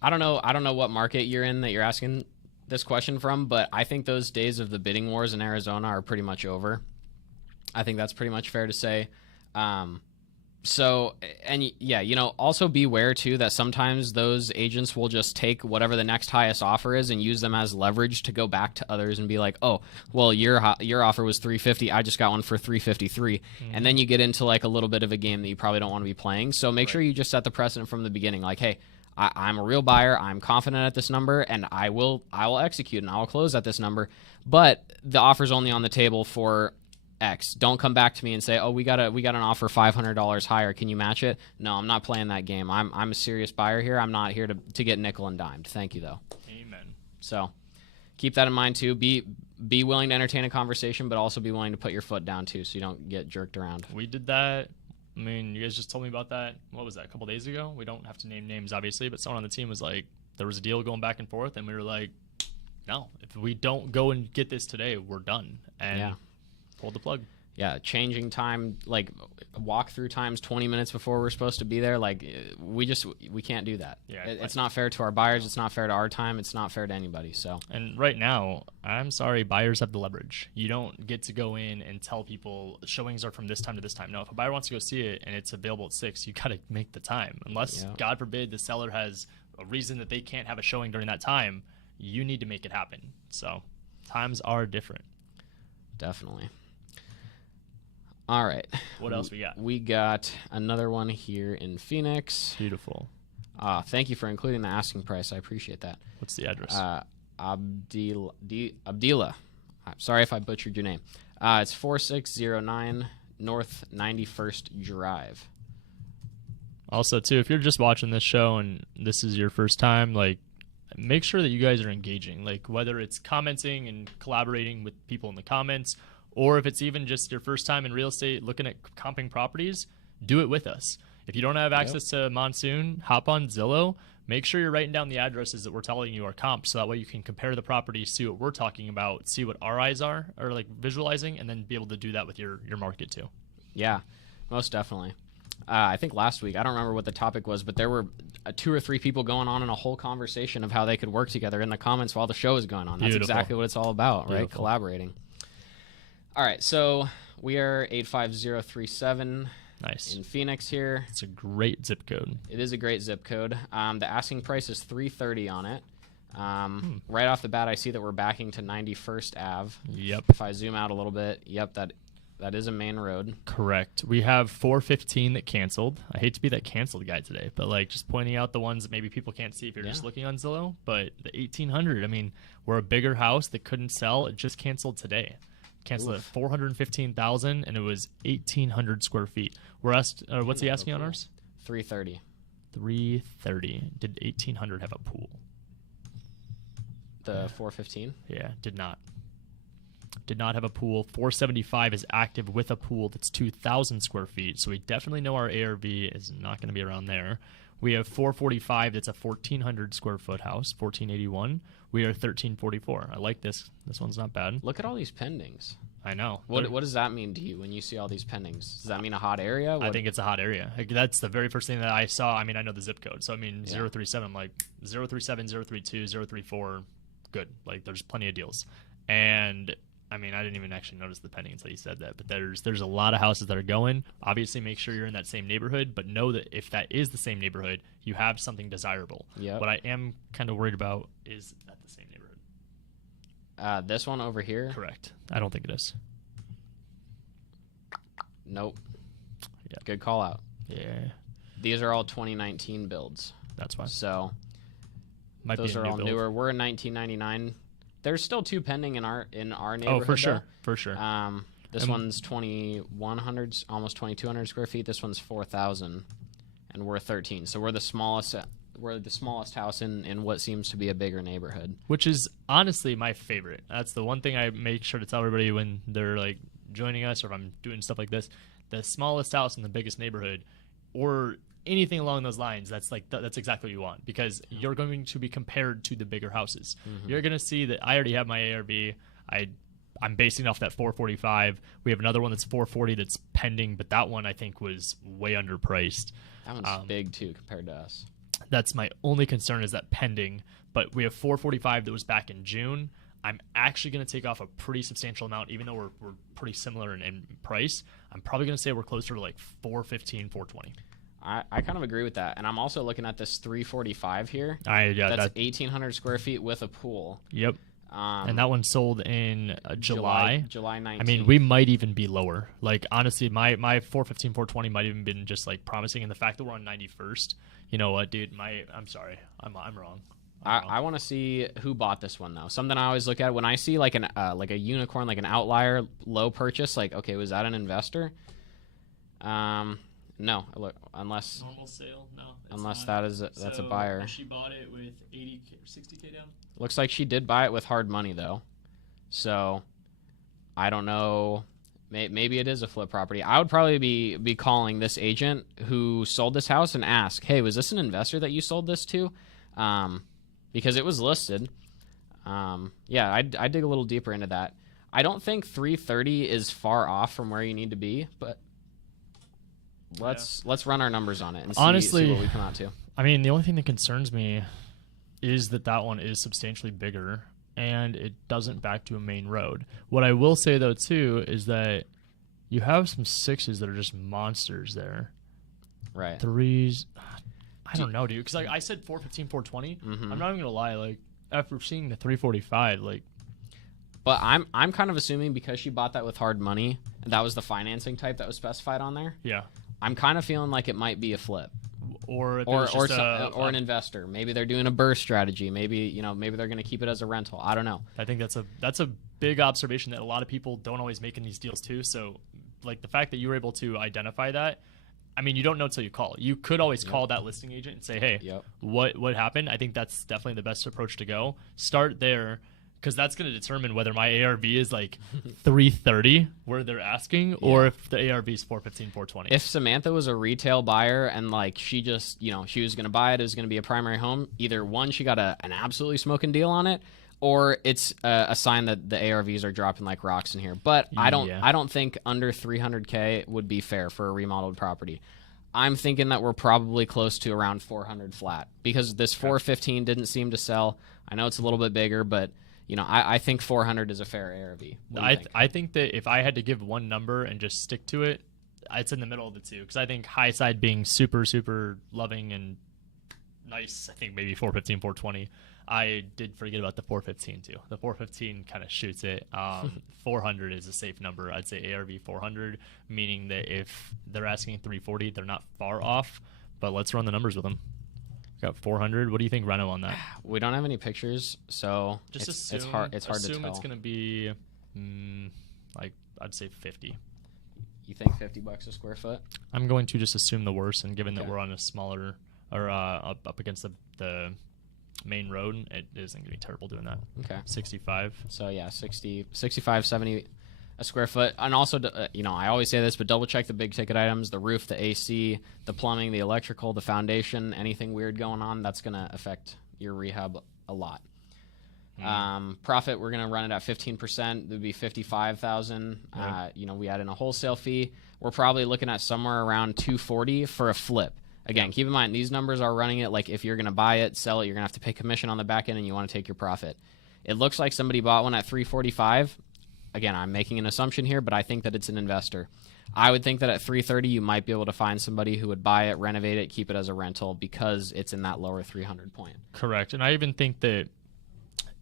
I don't know what market you're in that you're asking this question from, but I think those days of the bidding wars in Arizona are pretty much over. I think that's pretty much fair to say. So, and yeah, also beware too that sometimes those agents will just take whatever the next highest offer is and use them as leverage to go back to others and be like, oh, well, your offer was 350. I just got one for 353. And then you get into like a little bit of a game that you probably don't want to be playing. So make sure you just set the precedent from the beginning. Like, hey, I'm a real buyer. I'm confident at this number, and I will execute and I will close at this number. But the offer's only on the table for X. Don't come back to me and say, "Oh, we got an offer $500 higher. Can you match it?" No, I'm not playing that game. I'm a serious buyer here. I'm not here to get nickel and dimed. Thank you though. Amen. So keep that in mind too. Be willing to entertain a conversation, but also be willing to put your foot down too, so you don't get jerked around. We did that. I mean, you guys just told me about that. What was that? A couple days ago? We don't have to name names, obviously, but someone on the team was like, there was a deal going back and forth, and we were like, no, if we don't go and get this today, we're done. And pulled the plug. Yeah, changing time, like walk-through times 20 minutes before we're supposed to be there. Like, we can't do that. Yeah, it's not fair to our buyers. It's not fair to our time. It's not fair to anybody. So, and right now, I'm sorry, buyers have the leverage. You don't get to go in and tell people showings are from this time to this time. No, if a buyer wants to go see it and it's available at 6, you got to make the time. Unless, God forbid, the seller has a reason that they can't have a showing during that time, you need to make it happen. So, times are different. Definitely. All right. What else we got? We got another one here in Phoenix. Beautiful. Thank you for including the asking price. I appreciate that. What's the address? Abdila. Sorry if I butchered your name. It's 4609 North 91st Drive. Also, too, if you're just watching this show and this is your first time, like, make sure that you guys are engaging. Like, whether it's commenting and collaborating with people in the comments, or if it's even just your first time in real estate looking at comping properties, do it with us. If you don't have access to Monsoon, hop on Zillow. Make sure you're writing down the addresses that we're telling you are comped, so that way you can compare the properties, see what we're talking about, see what our eyes are, or like visualizing, and then be able to do that with your market too. Yeah, most definitely. I think last week, I don't remember what the topic was, but there were 2 or 3 people going on in a whole conversation of how they could work together in the comments while the show is going on. That's exactly what it's all about, right? Collaborating. All right, so we are 85037 in Phoenix here. It's a great zip code. It is a great zip code. The asking price is $330 on it. Right off the bat, I see that we're backing to 91st Ave. Yep. If I zoom out a little bit, yep, that is a main road. Correct. We have 415 that canceled. I hate to be that canceled guy today, but like just pointing out the ones that maybe people can't see if you're just looking on Zillow. But the 1800, I mean, we're a bigger house that couldn't sell. It just canceled today. Canceled at 415,000, and it was 1,800 square feet. We're asked, what's he asking on ours? 330. 330. Did 1,800 have a pool? The 415? Yeah, did not. Did not have a pool. 475 is active with a pool that's 2,000 square feet, so we definitely know our ARV is not going to be around there. We have 445 that's a 1,400 square foot house, 1,481. We are 1,344. I like this. This one's not bad. Look at all these pendings. I know. What does that mean to you when you see all these pendings? Does that mean a hot area? I think it's a hot area. Like, that's the very first thing that I saw. I mean, I know the zip code. So, I mean, 037, I'm like 037, 032, 034, good. Like, there's plenty of deals. And I mean, I didn't even actually notice the pending until you said that. But there's a lot of houses that are going. Obviously, make sure you're in that same neighborhood, but know that if that is the same neighborhood, you have something desirable. Yep. What I am kind of worried about is at the same neighborhood. This one over here? Correct. I don't think it is. Nope. Yeah. Good call out. Yeah. These are all 2019 builds. That's fine. So those are all newer. We're in 1999. There's still 2 pending in our neighborhood. Oh, for sure. Though. For sure. This one's 2,100, almost 2,200 square feet. This one's 4,000, and we're 13. So we're the smallest. We're the smallest house in what seems to be a bigger neighborhood. Which is honestly my favorite. That's the one thing I make sure to tell everybody when they're like joining us, or if I'm doing stuff like this. The smallest house in the biggest neighborhood, or anything along those lines, that's exactly what you want, because you're going to be compared to the bigger houses. Mm-hmm. You're going to see that I already have my ARV. I'm basing off that 445. We have another one that's 440 that's pending, but that one I think was way underpriced. That one's big too compared to us. That's my only concern, is that pending. But we have 445 that was back in June. I'm actually going to take off a pretty substantial amount, even though we're pretty similar in price. I'm probably going to say we're closer to like 415, 420. I kind of agree with that. And I'm also looking at this 345 here. That's 1,800 square feet with a pool. Yep. And that one sold in July 19th. I mean, we might even be lower. Like, honestly, my 415, 420 might even been just like promising. And the fact that we're on 91st, you know what, dude? I'm sorry, I'm wrong. I want to see who bought this one though. Something I always look at when I see like a unicorn, like an outlier low purchase. Like, okay, was that an investor? No, unless Normal sale, no. Unless that's a buyer. She bought it with 80 or 60K down. Looks like she did buy it with hard money though, so I don't know. Maybe it is a flip property. I would probably be calling this agent who sold this house and ask, hey, was this an investor that you sold this to? Because it was listed. Yeah, I'd dig a little deeper into that. I don't think 330 is far off from where you need to be, but let's run our numbers on it and see what we come out to. I mean, the only thing that concerns me is that one is substantially bigger and it doesn't back to a main road. What I will say though too is that you have some 6s that are just monsters there. Right. 3s, I don't know, dude. Because I said 415, 420. I'm not even gonna lie. Like, after seeing the 345, like. But I'm kind of assuming because she bought that with hard money, and that was the financing type that was specified on there. Yeah. I'm kind of feeling like it might be a flip, or an investor. Maybe they're doing a burst strategy. Maybe they're going to keep it as a rental. I don't know. I think that's a big observation that a lot of people don't always make in these deals too. So, like, the fact that you were able to identify that, I mean, you don't know until you call. You could always call that listing agent and say, hey, what happened? I think that's definitely the best approach to go. Start there, because that's going to determine whether my ARV is like 330 where they're asking, or if the ARV is 415, 420. If Samantha was a retail buyer and like she just, she was going to buy it, it was going to be a primary home, either one, she got an absolutely smoking deal on it, or it's a sign that the ARVs are dropping like rocks in here. But I don't think under 300K would be fair for a remodeled property. I'm thinking that we're probably close to around 400 flat, because this 415 didn't seem to sell. I know it's a little bit bigger, but I think 400 is a fair ARV. I think that if I had to give one number and just stick to it, it's in the middle of the two, because I think high side being super, super loving and nice, I think maybe 415, 420. I did forget about the 415 too. The 415 kind of shoots it. 400 is a safe number. I'd say ARV 400, meaning that if they're asking 340, they're not far off. But let's run the numbers with them. Got 400. What do you think, Reno, on that? We don't have any pictures, so just it's hard to tell. Assume it's going to be, like, I'd say 50. You think $50 a square foot? I'm going to just assume the worst, and given that we're on a smaller, or up against the main road, it isn't going to be terrible doing that. Okay. 65. So yeah, 65, 70 a square foot. And also, I always say this, but double check the big ticket items: the roof, the AC, the plumbing, the electrical, the foundation. Anything weird going on, that's going to affect your rehab a lot. Profit, we're going to run it at 15%. It would be 55,000. We add in a wholesale fee. We're probably looking at somewhere around 240 for a flip. Again, keep in mind, these numbers are running it like if you're going to buy it, sell it, you're going to have to pay commission on the back end, and you want to take your profit. It looks like somebody bought one at 345. Again, I'm making an assumption here, but I think that it's an investor. I would think that at 330, you might be able to find somebody who would buy it, renovate it, keep it as a rental, because it's in that lower 300 point. Correct. And I even think that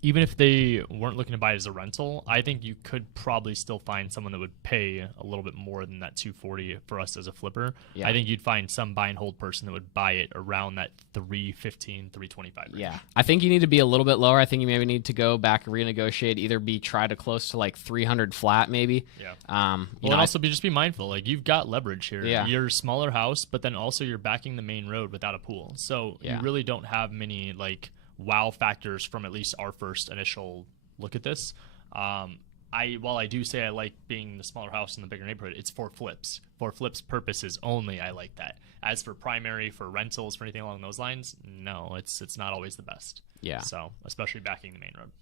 even if they weren't looking to buy it as a rental, I think you could probably still find someone that would pay a little bit more than that 240 for us as a flipper. Yeah. I think you'd find some buy and hold person that would buy it around that 315, 325 range. Yeah. I think you need to be a little bit lower. I think you maybe need to go back and renegotiate, either try to close to like 300 flat maybe. Yeah. And also just be mindful. Like, you've got leverage here. Yeah. You're a smaller house, but then also you're backing the main road without a pool. So you really don't have many like wow factors from at least our first initial look at this. While I do say I like being the smaller house in the bigger neighborhood, it's for flips. For flips purposes only, I like that. As for primary, for rentals, for anything along those lines, no, it's not always the best. Yeah. So, especially backing the main road.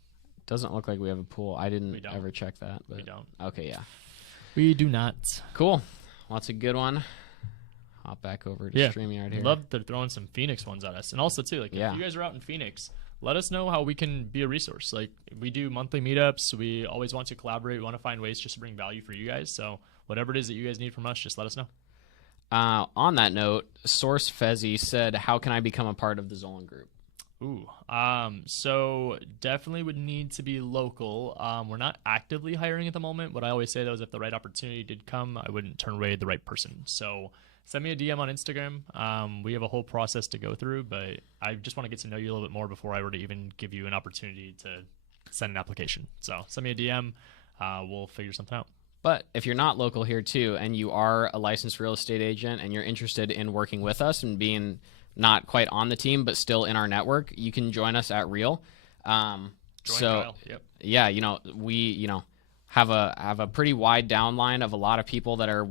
Doesn't look like we have a pool. I didn't ever check that. But we don't. Okay, yeah. We do not. Cool. Well, that's a good one. hop back over to StreamYard here. Love they're throwing some Phoenix ones at us. And also, too, like, if you guys are out in Phoenix, let us know how we can be a resource. Like, we do monthly meetups. We always want to collaborate. We want to find ways just to bring value for you guys. So whatever it is that you guys need from us, just let us know. On that note, Source Fezzi said, how can I become a part of the Zolin group? So definitely would need to be local. We're not actively hiring at the moment. What I always say, though, is if the right opportunity did come, I wouldn't turn away the right person. So send me a DM on Instagram. We have a whole process to go through, but I just want to get to know you a little bit more before I were to even give you an opportunity to send an application. So send me a DM. We'll figure something out. But if you're not local here too, and you are a licensed real estate agent and you're interested in working with us and being not quite on the team, but still in our network, you can join us at Real. Join Kyle. Yep. Yeah, we, have a pretty wide downline of a lot of people that are,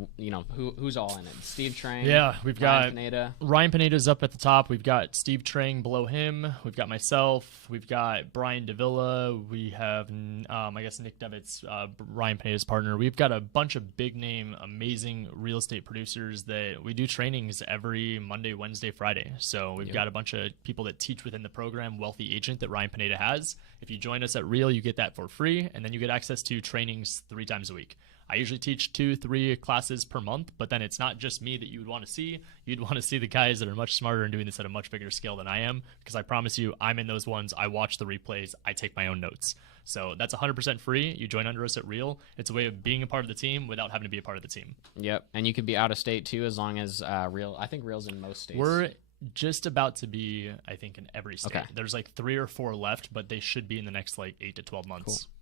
who's all in it? Steve Trang. Yeah, we've got Pineda. Ryan Pineda's up at the top. We've got Steve Trang below him. We've got myself. We've got Brian Davila. We have, I guess, Nick Devitt's Ryan Pineda's partner. We've got a bunch of big name, amazing real estate producers that we do trainings every Monday, Wednesday, Friday. So we've got a bunch of people that teach within the program, Wealthy Agent, that Ryan Pineda has. If you join us at Real, you get that for free, and then you get access to trainings 3 times a week. I usually teach 2-3 classes per month, but then it's not just me that you would want to see. You'd want to see the guys that are much smarter and doing this at a much bigger scale than I am, because I promise you, I'm in those ones. I watch the replays. I take my own notes. So that's 100% free. You join under us at Real. It's a way of being a part of the team without having to be a part of the team. Yep, and you could be out of state too, as long as Real. I think Real's in most states. We're just about to be, I think, in every state. Okay. There's like 3 or 4 left, but they should be in the next like 8 to 12 months. Cool.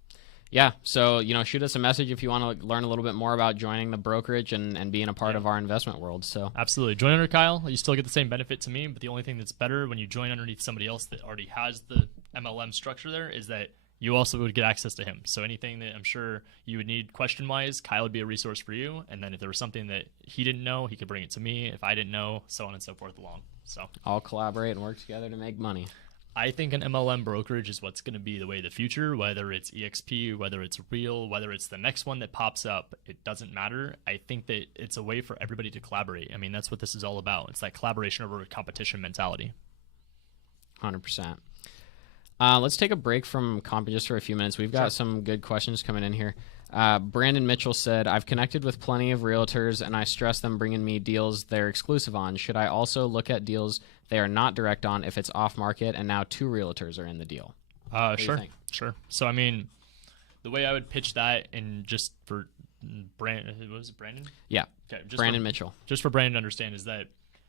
Yeah, so shoot us a message if you want to learn a little bit more about joining the brokerage and being a part of our investment world. So absolutely, join under Kyle. You still get the same benefit to me, but the only thing that's better when you join underneath somebody else that already has the MLM structure there is that you also would get access to him. So anything that I'm sure you would need question-wise, Kyle would be a resource for you. And then if there was something that he didn't know, he could bring it to me. If I didn't know, so on and so forth along. So all collaborate and work together to make money. I think an MLM brokerage is what's going to be the way of the future, whether it's EXP, whether it's Real, whether it's the next one that pops up. It doesn't matter. I think that it's a way for everybody to collaborate. I mean, that's what this is all about. It's that collaboration over competition mentality. 100%. Let's take a break from comp just for a few minutes. We've got some good questions coming in here. Brandon Mitchell said, I've connected with plenty of realtors and I stress them bringing me deals they're exclusive on. Should I also look at deals they are not direct on if it's off market and now 2 realtors are in the deal? Sure. So, I mean, the way I would pitch that, and just for Brandon, what was it, Brandon? Yeah. Okay. Brandon Mitchell. Just for Brandon to understand is that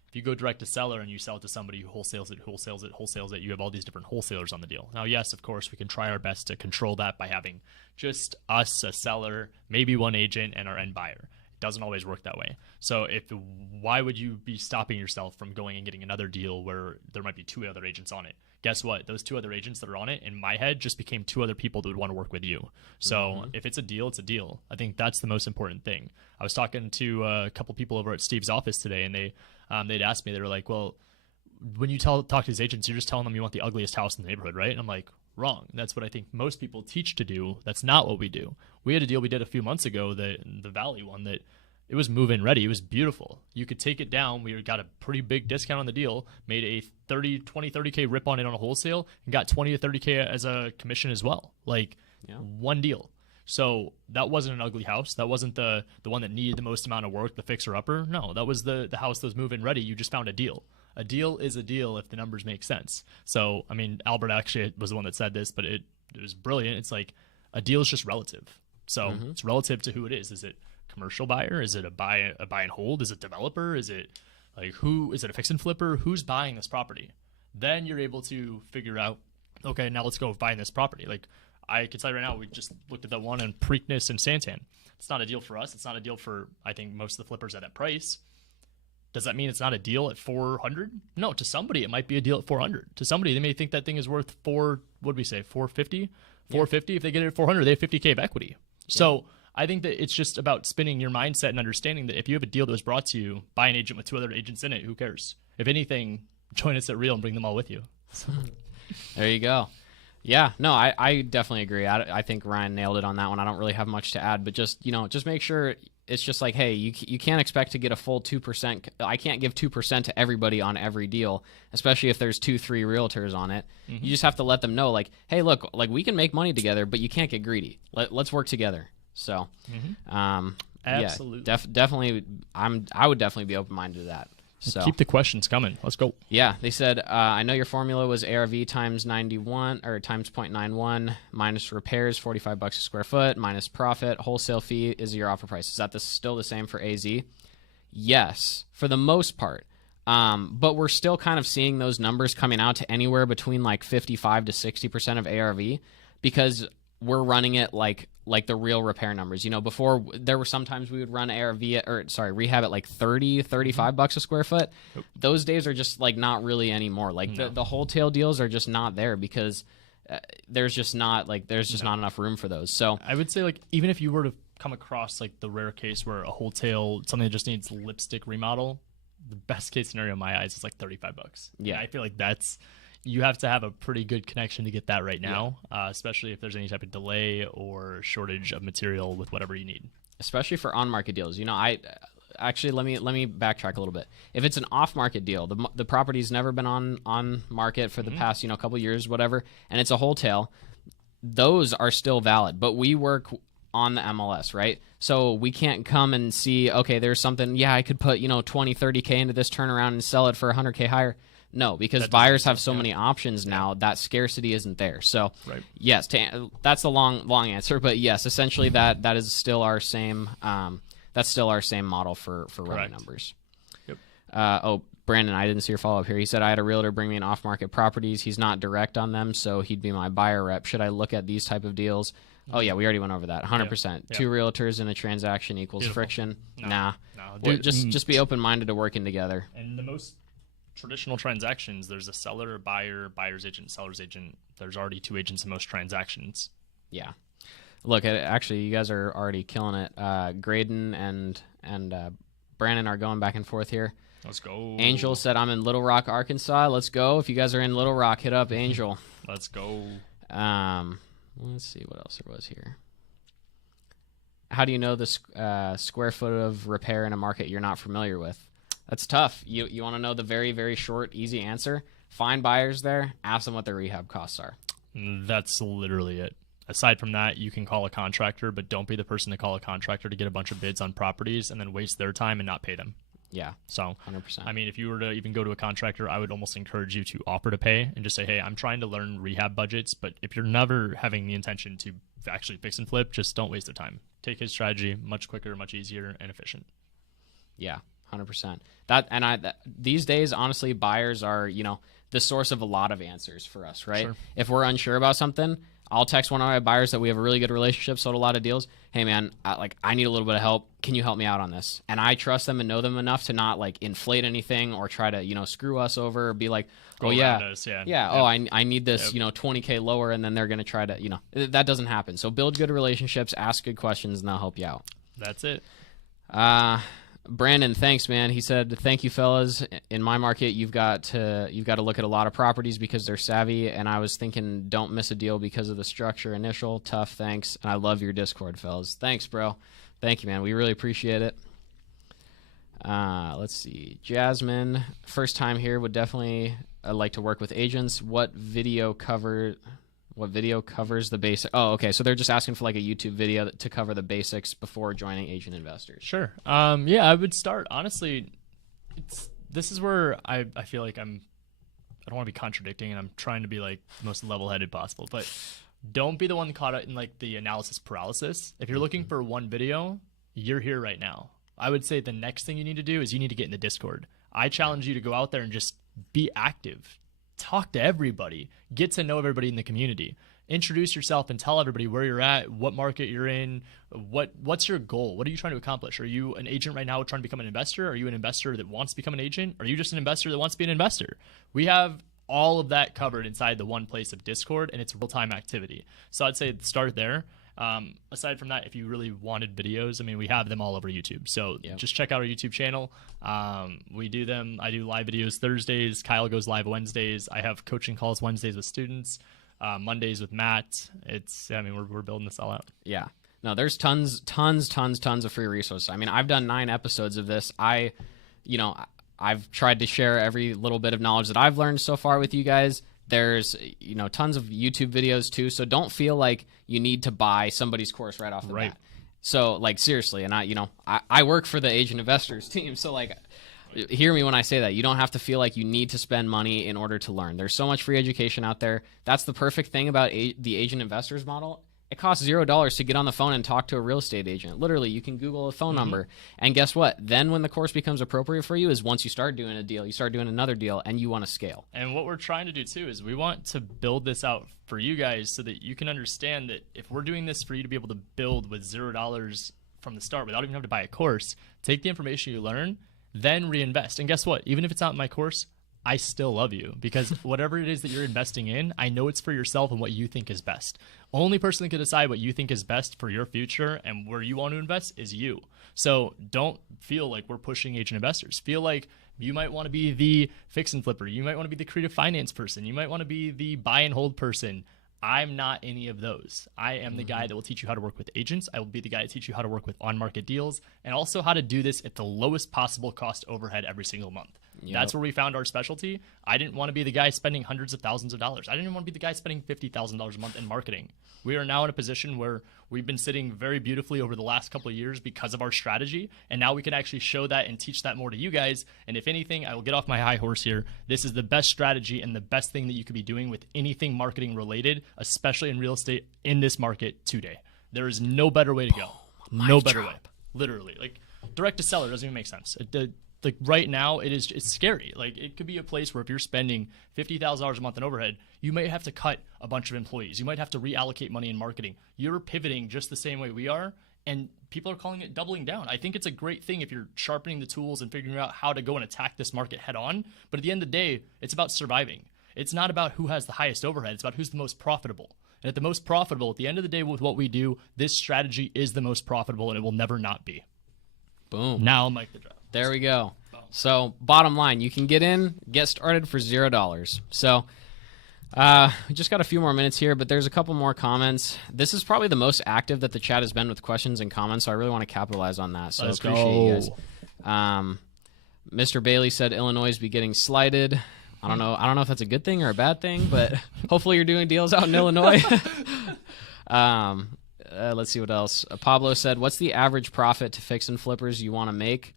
if you go direct to seller and you sell it to somebody who wholesales it, you have all these different wholesalers on the deal. Now, yes, of course, we can try our best to control that by having just us, a seller, maybe one agent, and our end buyer. It doesn't always work that way. So why would you be stopping yourself from going and getting another deal where there might be 2 other agents on it? Guess what? Those 2 other agents that are on it, in my head, just became 2 other people that would want to work with you. So if it's a deal, it's a deal. I think that's the most important thing. I was talking to a couple people over at Steve's office today, and they'd asked me, they were like, well, when you talk to these agents, you're just telling them you want the ugliest house in the neighborhood, right? And I'm like, wrong. That's what I think most people teach to do. That's not what we do. We had a deal we did a few months ago, the Valley one, that it was move-in ready. It was beautiful. You could take it down. We got a pretty big discount on the deal, made a 30K rip on it on a wholesale, and got 20 to 30K as a commission as well. One deal. So that wasn't an ugly house. That wasn't the one that needed the most amount of work, the fixer-upper. No, that was the house that was move-in ready. You just found a deal. A deal is a deal if the numbers make sense. So, I mean, Albert actually was the one that said this, but it was brilliant. It's like a deal is just relative. So it's relative to who it is. Is it commercial buyer? Is it a buy and hold? Is it developer? Is it is it a fix and flipper? Who's buying this property? Then you're able to figure out, okay, now let's go buying this property. I can tell you right now, we just looked at that one in Preakness and Santan. It's not a deal for us. It's not a deal for, I think, most of the flippers at that price. Does that mean it's not a deal at 400? No, to somebody it might be a deal at 400. To somebody they may think that thing is worth 450? 450. If they get it at 400, they have 50K of equity. Yeah. So I think that it's just about spinning your mindset and understanding that if you have a deal that was brought to you by an agent with 2 other agents in it, who cares? If anything, join us at Real and bring them all with you. There you go. Yeah, no, I definitely agree. I think Ryan nailed it on that one. I don't really have much to add, but just, just make sure it's just like, hey, you can't expect to get a full 2%. I can't give 2% to everybody on every deal, especially if there's 2-3 realtors on it. You just have to let them know, like, hey, look, like, we can make money together, but you can't get greedy. Let's work together. So, Absolutely. yeah, definitely, I would definitely be open-minded to that. So keep the questions coming. Let's go. yeah, they said, I know your formula was ARV times 91 or times 0.91 minus repairs, $45 a square foot, minus profit. Wholesale fee is your offer price. Is that still the same for AZ? Yes, for the most part. But we're still kind of seeing those numbers coming out to anywhere between like 55 to 60% of ARV, because we're running it like the real repair numbers. Before, there were sometimes we would run rehab at like 30, $35 a square foot. Yep. Those days are just like not really anymore. Like the wholesale deals are just not there because there's just not enough room for those. So I would say, like, even if you were to come across like the rare case where a wholesale, something that just needs lipstick remodel, the best case scenario in my eyes is like $35. Yeah. And I feel like you have to have a pretty good connection to get that right now, especially if there's any type of delay or shortage of material with whatever you need. Especially for on-market deals. I actually, let me backtrack a little bit. If it's an off-market deal, the property's never been on market for the past couple years, whatever, and it's a wholesale, those are still valid. But we work on the MLS, right? So we can't come and see, okay, there's something, I could put 20, 30K into this turnaround and sell it for 100K higher. No, because buyers have so many options now, that scarcity isn't there. So, yes, that's the long answer. But yes, essentially that is still our same. That's still our same model for running numbers. Yep. Brandon, I didn't see your follow up here. He said I had a realtor bring me in off market properties. He's not direct on them, so he'd be my buyer rep. Should I look at these type of deals? Oh yeah, we already went over that. 100%. Yeah. 2 realtors in a transaction equals Beautiful. Friction. No. Nah. Just be open minded to working together. And the most traditional transactions, there's a seller, buyer, buyer's agent, seller's agent. There's already 2 agents in most transactions. Yeah. Look, actually, you guys are already killing it. Graydon and Brandon are going back and forth here. Let's go. Angel said, I'm in Little Rock, Arkansas. Let's go. If you guys are in Little Rock, hit up Angel. Let's go. Let's see what else there was here. How do you know the square foot of repair in a market you're not familiar with? That's tough. You want to know the very, very short, easy answer? Find buyers there. Ask them what their rehab costs are. That's literally it. Aside from that, you can call a contractor, but don't be the person to call a contractor to get a bunch of bids on properties and then waste their time and not pay them. Yeah, so 100%. I mean, if you were to even go to a contractor, I would almost encourage you to offer to pay and just say, hey, I'm trying to learn rehab budgets, but if you're never having the intention to actually fix and flip, just don't waste their time. Take his strategy, much quicker, much easier, and efficient. Yeah, 100%. These days, honestly, buyers are, the source of a lot of answers for us, right? Sure. If we're unsure about something, I'll text one of my buyers that we have a really good relationship, sold a lot of deals. Hey man, I need a little bit of help. Can you help me out on this? And I trust them and know them enough to not like inflate anything or try to, screw us over or be like, oh yeah. Oh, I need this, 20K lower. And then they're going to try to, that doesn't happen. So build good relationships, ask good questions, and they'll help you out. That's it. Brandon, thanks, man. He said, "Thank you, fellas. In my market, you've got to look at a lot of properties because they're savvy. And I was thinking, don't miss a deal because of the structure. Initial, tough. Thanks, and I love your Discord, fellas. Thanks, bro. Thank you, man. We really appreciate it." Let's see, Jasmine, first time here. Would definitely like to work with agents. What video covers the basic? Oh, okay. So they're just asking for like a YouTube video to cover the basics before joining Agent Investors. Sure. Yeah, I would start. Honestly, this is where I feel like I don't want to be contradicting, and I'm trying to be like the most level-headed possible. But don't be the one caught in like the analysis paralysis. If you're looking for one video, you're here right now. I would say the next thing you need to do is you need to get in the Discord. I challenge you to go out there and just be active. Talk to everybody, get to know everybody in the community, introduce yourself and tell everybody where you're at, what market you're in, what's your goal, what are you trying to accomplish? Are you an agent right now trying to become an investor? Are you an investor that wants to become an agent? Are you just an investor that wants to be an investor? We have all of that covered inside the one place of Discord, and it's real-time activity. So I'd say start there. Aside from that, if you really wanted videos, I mean, we have them all over YouTube. So just check out our YouTube channel. We do them. I do live videos Thursdays. Kyle goes live Wednesdays. I have coaching calls Wednesdays with students. Mondays with Matt. We're building this all out. Yeah. No, there's tons of free resources. I mean, I've done 9 episodes of this. I've tried to share every little bit of knowledge that I've learned so far with you guys. There's, tons of YouTube videos too. So don't feel like you need to buy somebody's course right off the bat. So like seriously, and I work for the Agent Investors team. So like, hear me when I say that. You don't have to feel like you need to spend money in order to learn. There's so much free education out there. That's the perfect thing about the Agent Investors model. It costs $0 to get on the phone and talk to a real estate agent. Literally, you can Google a phone number. And guess what? Then when the course becomes appropriate for you is once you start doing a deal, you start doing another deal, and you want to scale. And what we're trying to do, too, is we want to build this out for you guys so that you can understand that if we're doing this for you to be able to build with $0 from the start without even having to buy a course, take the information you learn, then reinvest. And guess what? Even if it's not in my course, I still love you, because whatever it is that you're investing in, I know it's for yourself and what you think is best. Only person that can decide what you think is best for your future and where you want to invest is you. So don't feel like we're pushing Agent Investors. Feel like you might want to be the fix and flipper. You might want to be the creative finance person. You might want to be the buy and hold person. I'm not any of those. I am the guy that will teach you how to work with agents. I will be the guy to teach you how to work with on-market deals, and also how to do this at the lowest possible cost overhead every single month. Yep. That's where we found our specialty. I didn't want to be the guy spending hundreds of thousands of dollars. I didn't want to be the guy spending $50,000 a month in marketing. We are now in a position where we've been sitting very beautifully over the last couple of years because of our strategy, and now we can actually show that and teach that more to you guys. And if anything, I will get off my high horse here. This is the best strategy and the best thing that you could be doing with anything marketing related, especially in real estate in this market today. There is no better way to go. No better way. Literally. Like, direct to seller doesn't even make sense. Like right now, it's scary. Like, it could be a place where if you're spending $50,000 a month in overhead, you might have to cut a bunch of employees. You might have to reallocate money in marketing. You're pivoting just the same way we are, and people are calling it doubling down. I think it's a great thing if you're sharpening the tools and figuring out how to go and attack this market head on. But at the end of the day, it's about surviving. It's not about who has the highest overhead. It's about who's the most profitable. And at the most profitable, at the end of the day, with what we do, this strategy is the most profitable, and it will never not be. Boom. Now, Mike the drop. There we go. So bottom line, you can get started for $0. So we just got a few more minutes here, but there's a couple more comments. This is probably the most active that the chat has been with questions and comments, so I really want to capitalize on that. So I appreciate you guys. Mr. Bailey said Illinois be getting slighted. I don't know if that's a good thing or a bad thing, but hopefully you're doing deals out in Illinois. Let's see what else. Pablo said, what's the average profit to fix and flippers you want to make?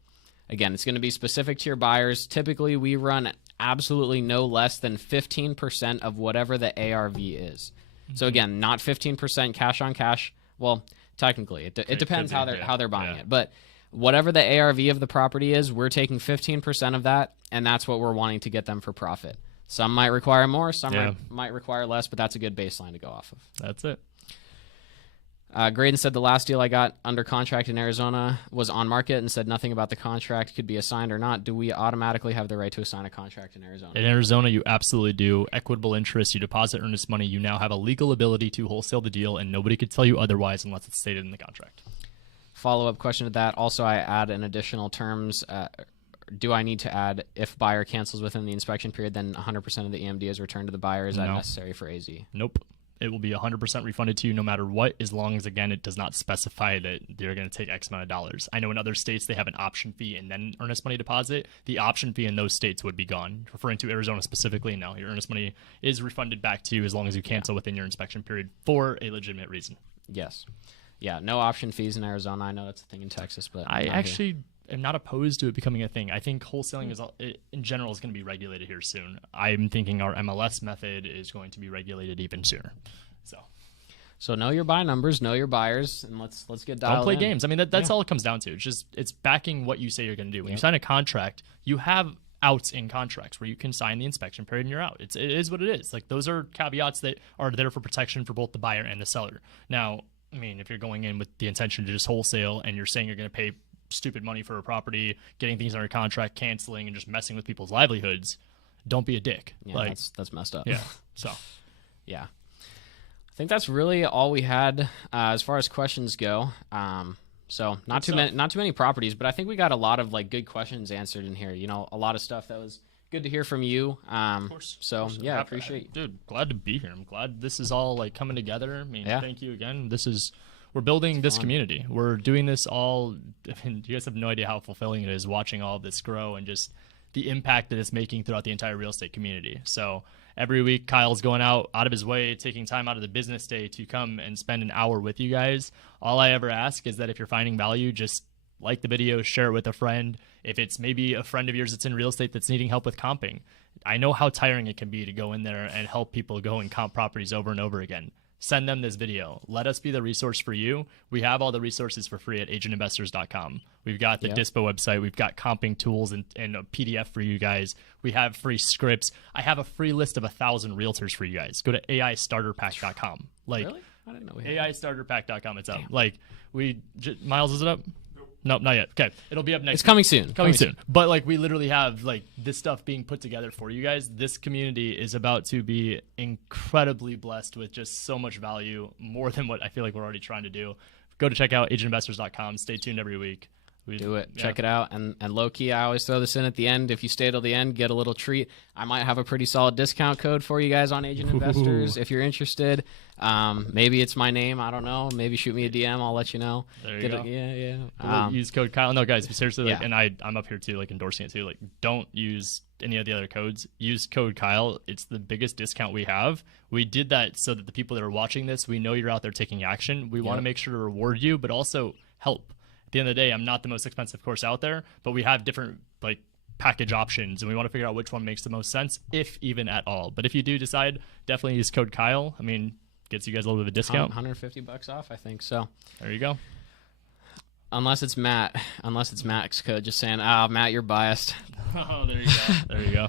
Again, it's going to be specific to your buyers. Typically, we run absolutely no less than 15% of whatever the ARV is. So again, not 15% cash on cash. Well, technically, it depends how they're buying it. But whatever the ARV of the property is, we're taking 15% of that, and that's what we're wanting to get them for profit. Some might require more, some might require less, but that's a good baseline to go off of. That's it. Graydon said the last deal I got under contract in Arizona was on market and said nothing about the contract could be assigned or not. Do we automatically have the right to assign a contract in Arizona? In Arizona, you absolutely do. Equitable interest, you deposit earnest money, you now have a legal ability to wholesale the deal, and nobody could tell you otherwise unless it's stated in the contract. Follow-up question to that. Also, I add an additional terms. Do I need to add if buyer cancels within the inspection period, then 100% of the EMD is returned to the buyer? Is that necessary for AZ? Nope. It will be 100% refunded to you no matter what, as long as, again, it does not specify that they're going to take X amount of dollars. I know in other states they have an option fee and then earnest money deposit. The option fee in those states would be gone. Referring to Arizona specifically, no, your earnest money is refunded back to you as long as you cancel within your inspection period for a legitimate reason. Yes. Yeah, no option fees in Arizona. I know that's a thing in Texas, but I actually am not opposed to it becoming a thing. I think wholesaling is in general is going to be regulated here soon. I'm thinking our MLS method is going to be regulated even sooner. So know your buy numbers, know your buyers, and let's get dialed in. Don't play games. I mean, that's all it comes down to. It's backing what you say you're going to do. When you sign a contract, you have outs in contracts where you can sign the inspection period and you're out. It is what it is. Like, those are caveats that are there for protection for both the buyer and the seller. Now, I mean, if you're going in with the intention to just wholesale and you're saying you're going to pay stupid money for a property, getting things under contract, canceling, and just messing with people's livelihoods, don't be a dick. Yeah, that's messed up. Yeah. So, yeah. I think that's really all we had as far as questions go. So not too many properties, but I think we got a lot of like good questions answered in here. You know, a lot of stuff that was good to hear from you. Of course. So Of course. yeah, I appreciate you. Dude, glad to be here. I'm glad this is all like coming together. I mean, Yeah. thank you again. We're building this community. We're doing this all. I mean, you guys have no idea how fulfilling it is watching all of this grow and just the impact that it's making throughout the entire real estate community. So every week, Kyle's going out of his way, taking time out of the business day to come and spend an hour with you guys. All I ever ask is that if you're finding value, just like the video, share it with a friend. If it's maybe a friend of yours that's in real estate that's needing help with comping, I know how tiring it can be to go in there and help people go and comp properties over and over again. Send them this video. Let us be the resource for you. We have all the resources for free at agentinvestors.com. We've got the Dispo website. We've got comping tools and a PDF for you guys. We have free scripts. I have a free list of 1,000 realtors for you guys. Go to AIstarterpack.com. Like, Really? I didn't know we had AIstarterpack.com. It's up. Like, Miles, is it up? Nope, not yet. Okay, it'll be up next. It's coming soon. Coming soon. But like, we literally have like this stuff being put together for you guys. This community is about to be incredibly blessed with just so much value, more than what I feel like we're already trying to do. Go to check out agentinvestors.com. Stay tuned every week. Do it. Check it out. And low key, I always throw this in at the end. If you stay till the end, get a little treat. I might have a pretty solid discount code for you guys on Agent Investors if you're interested. Maybe it's my name. I don't know. Maybe shoot me a DM. I'll let you know. There you go. Yeah. Use code Kyle. No, guys, seriously, like, and I'm up here too, like endorsing it too. Like, don't use any of the other codes. Use code Kyle. It's the biggest discount we have. We did that so that the people that are watching this, we know you're out there taking action. We want to make sure to reward you, but also help. At the end of the day, I'm not the most expensive course out there, but we have different like package options, and we want to figure out which one makes the most sense, if even at all. But if you do decide, definitely use code Kyle. I mean, gets you guys a little bit of a discount. $150 off, I think. So there you go. Unless it's Matt's code, just saying, Matt, you're biased. Oh, there you go. There you go.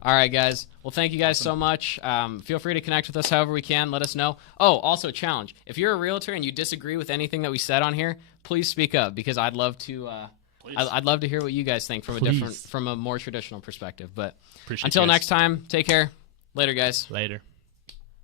All right, guys. Well, thank you guys so much. Feel free to connect with us however we can. Let us know. Oh, also, challenge. If you're a realtor and you disagree with anything that we said on here, please speak up, because I'd love to. I'd love to hear what you guys think from a more traditional perspective. But Appreciate until you guys. next time, take care. Later, guys. Later.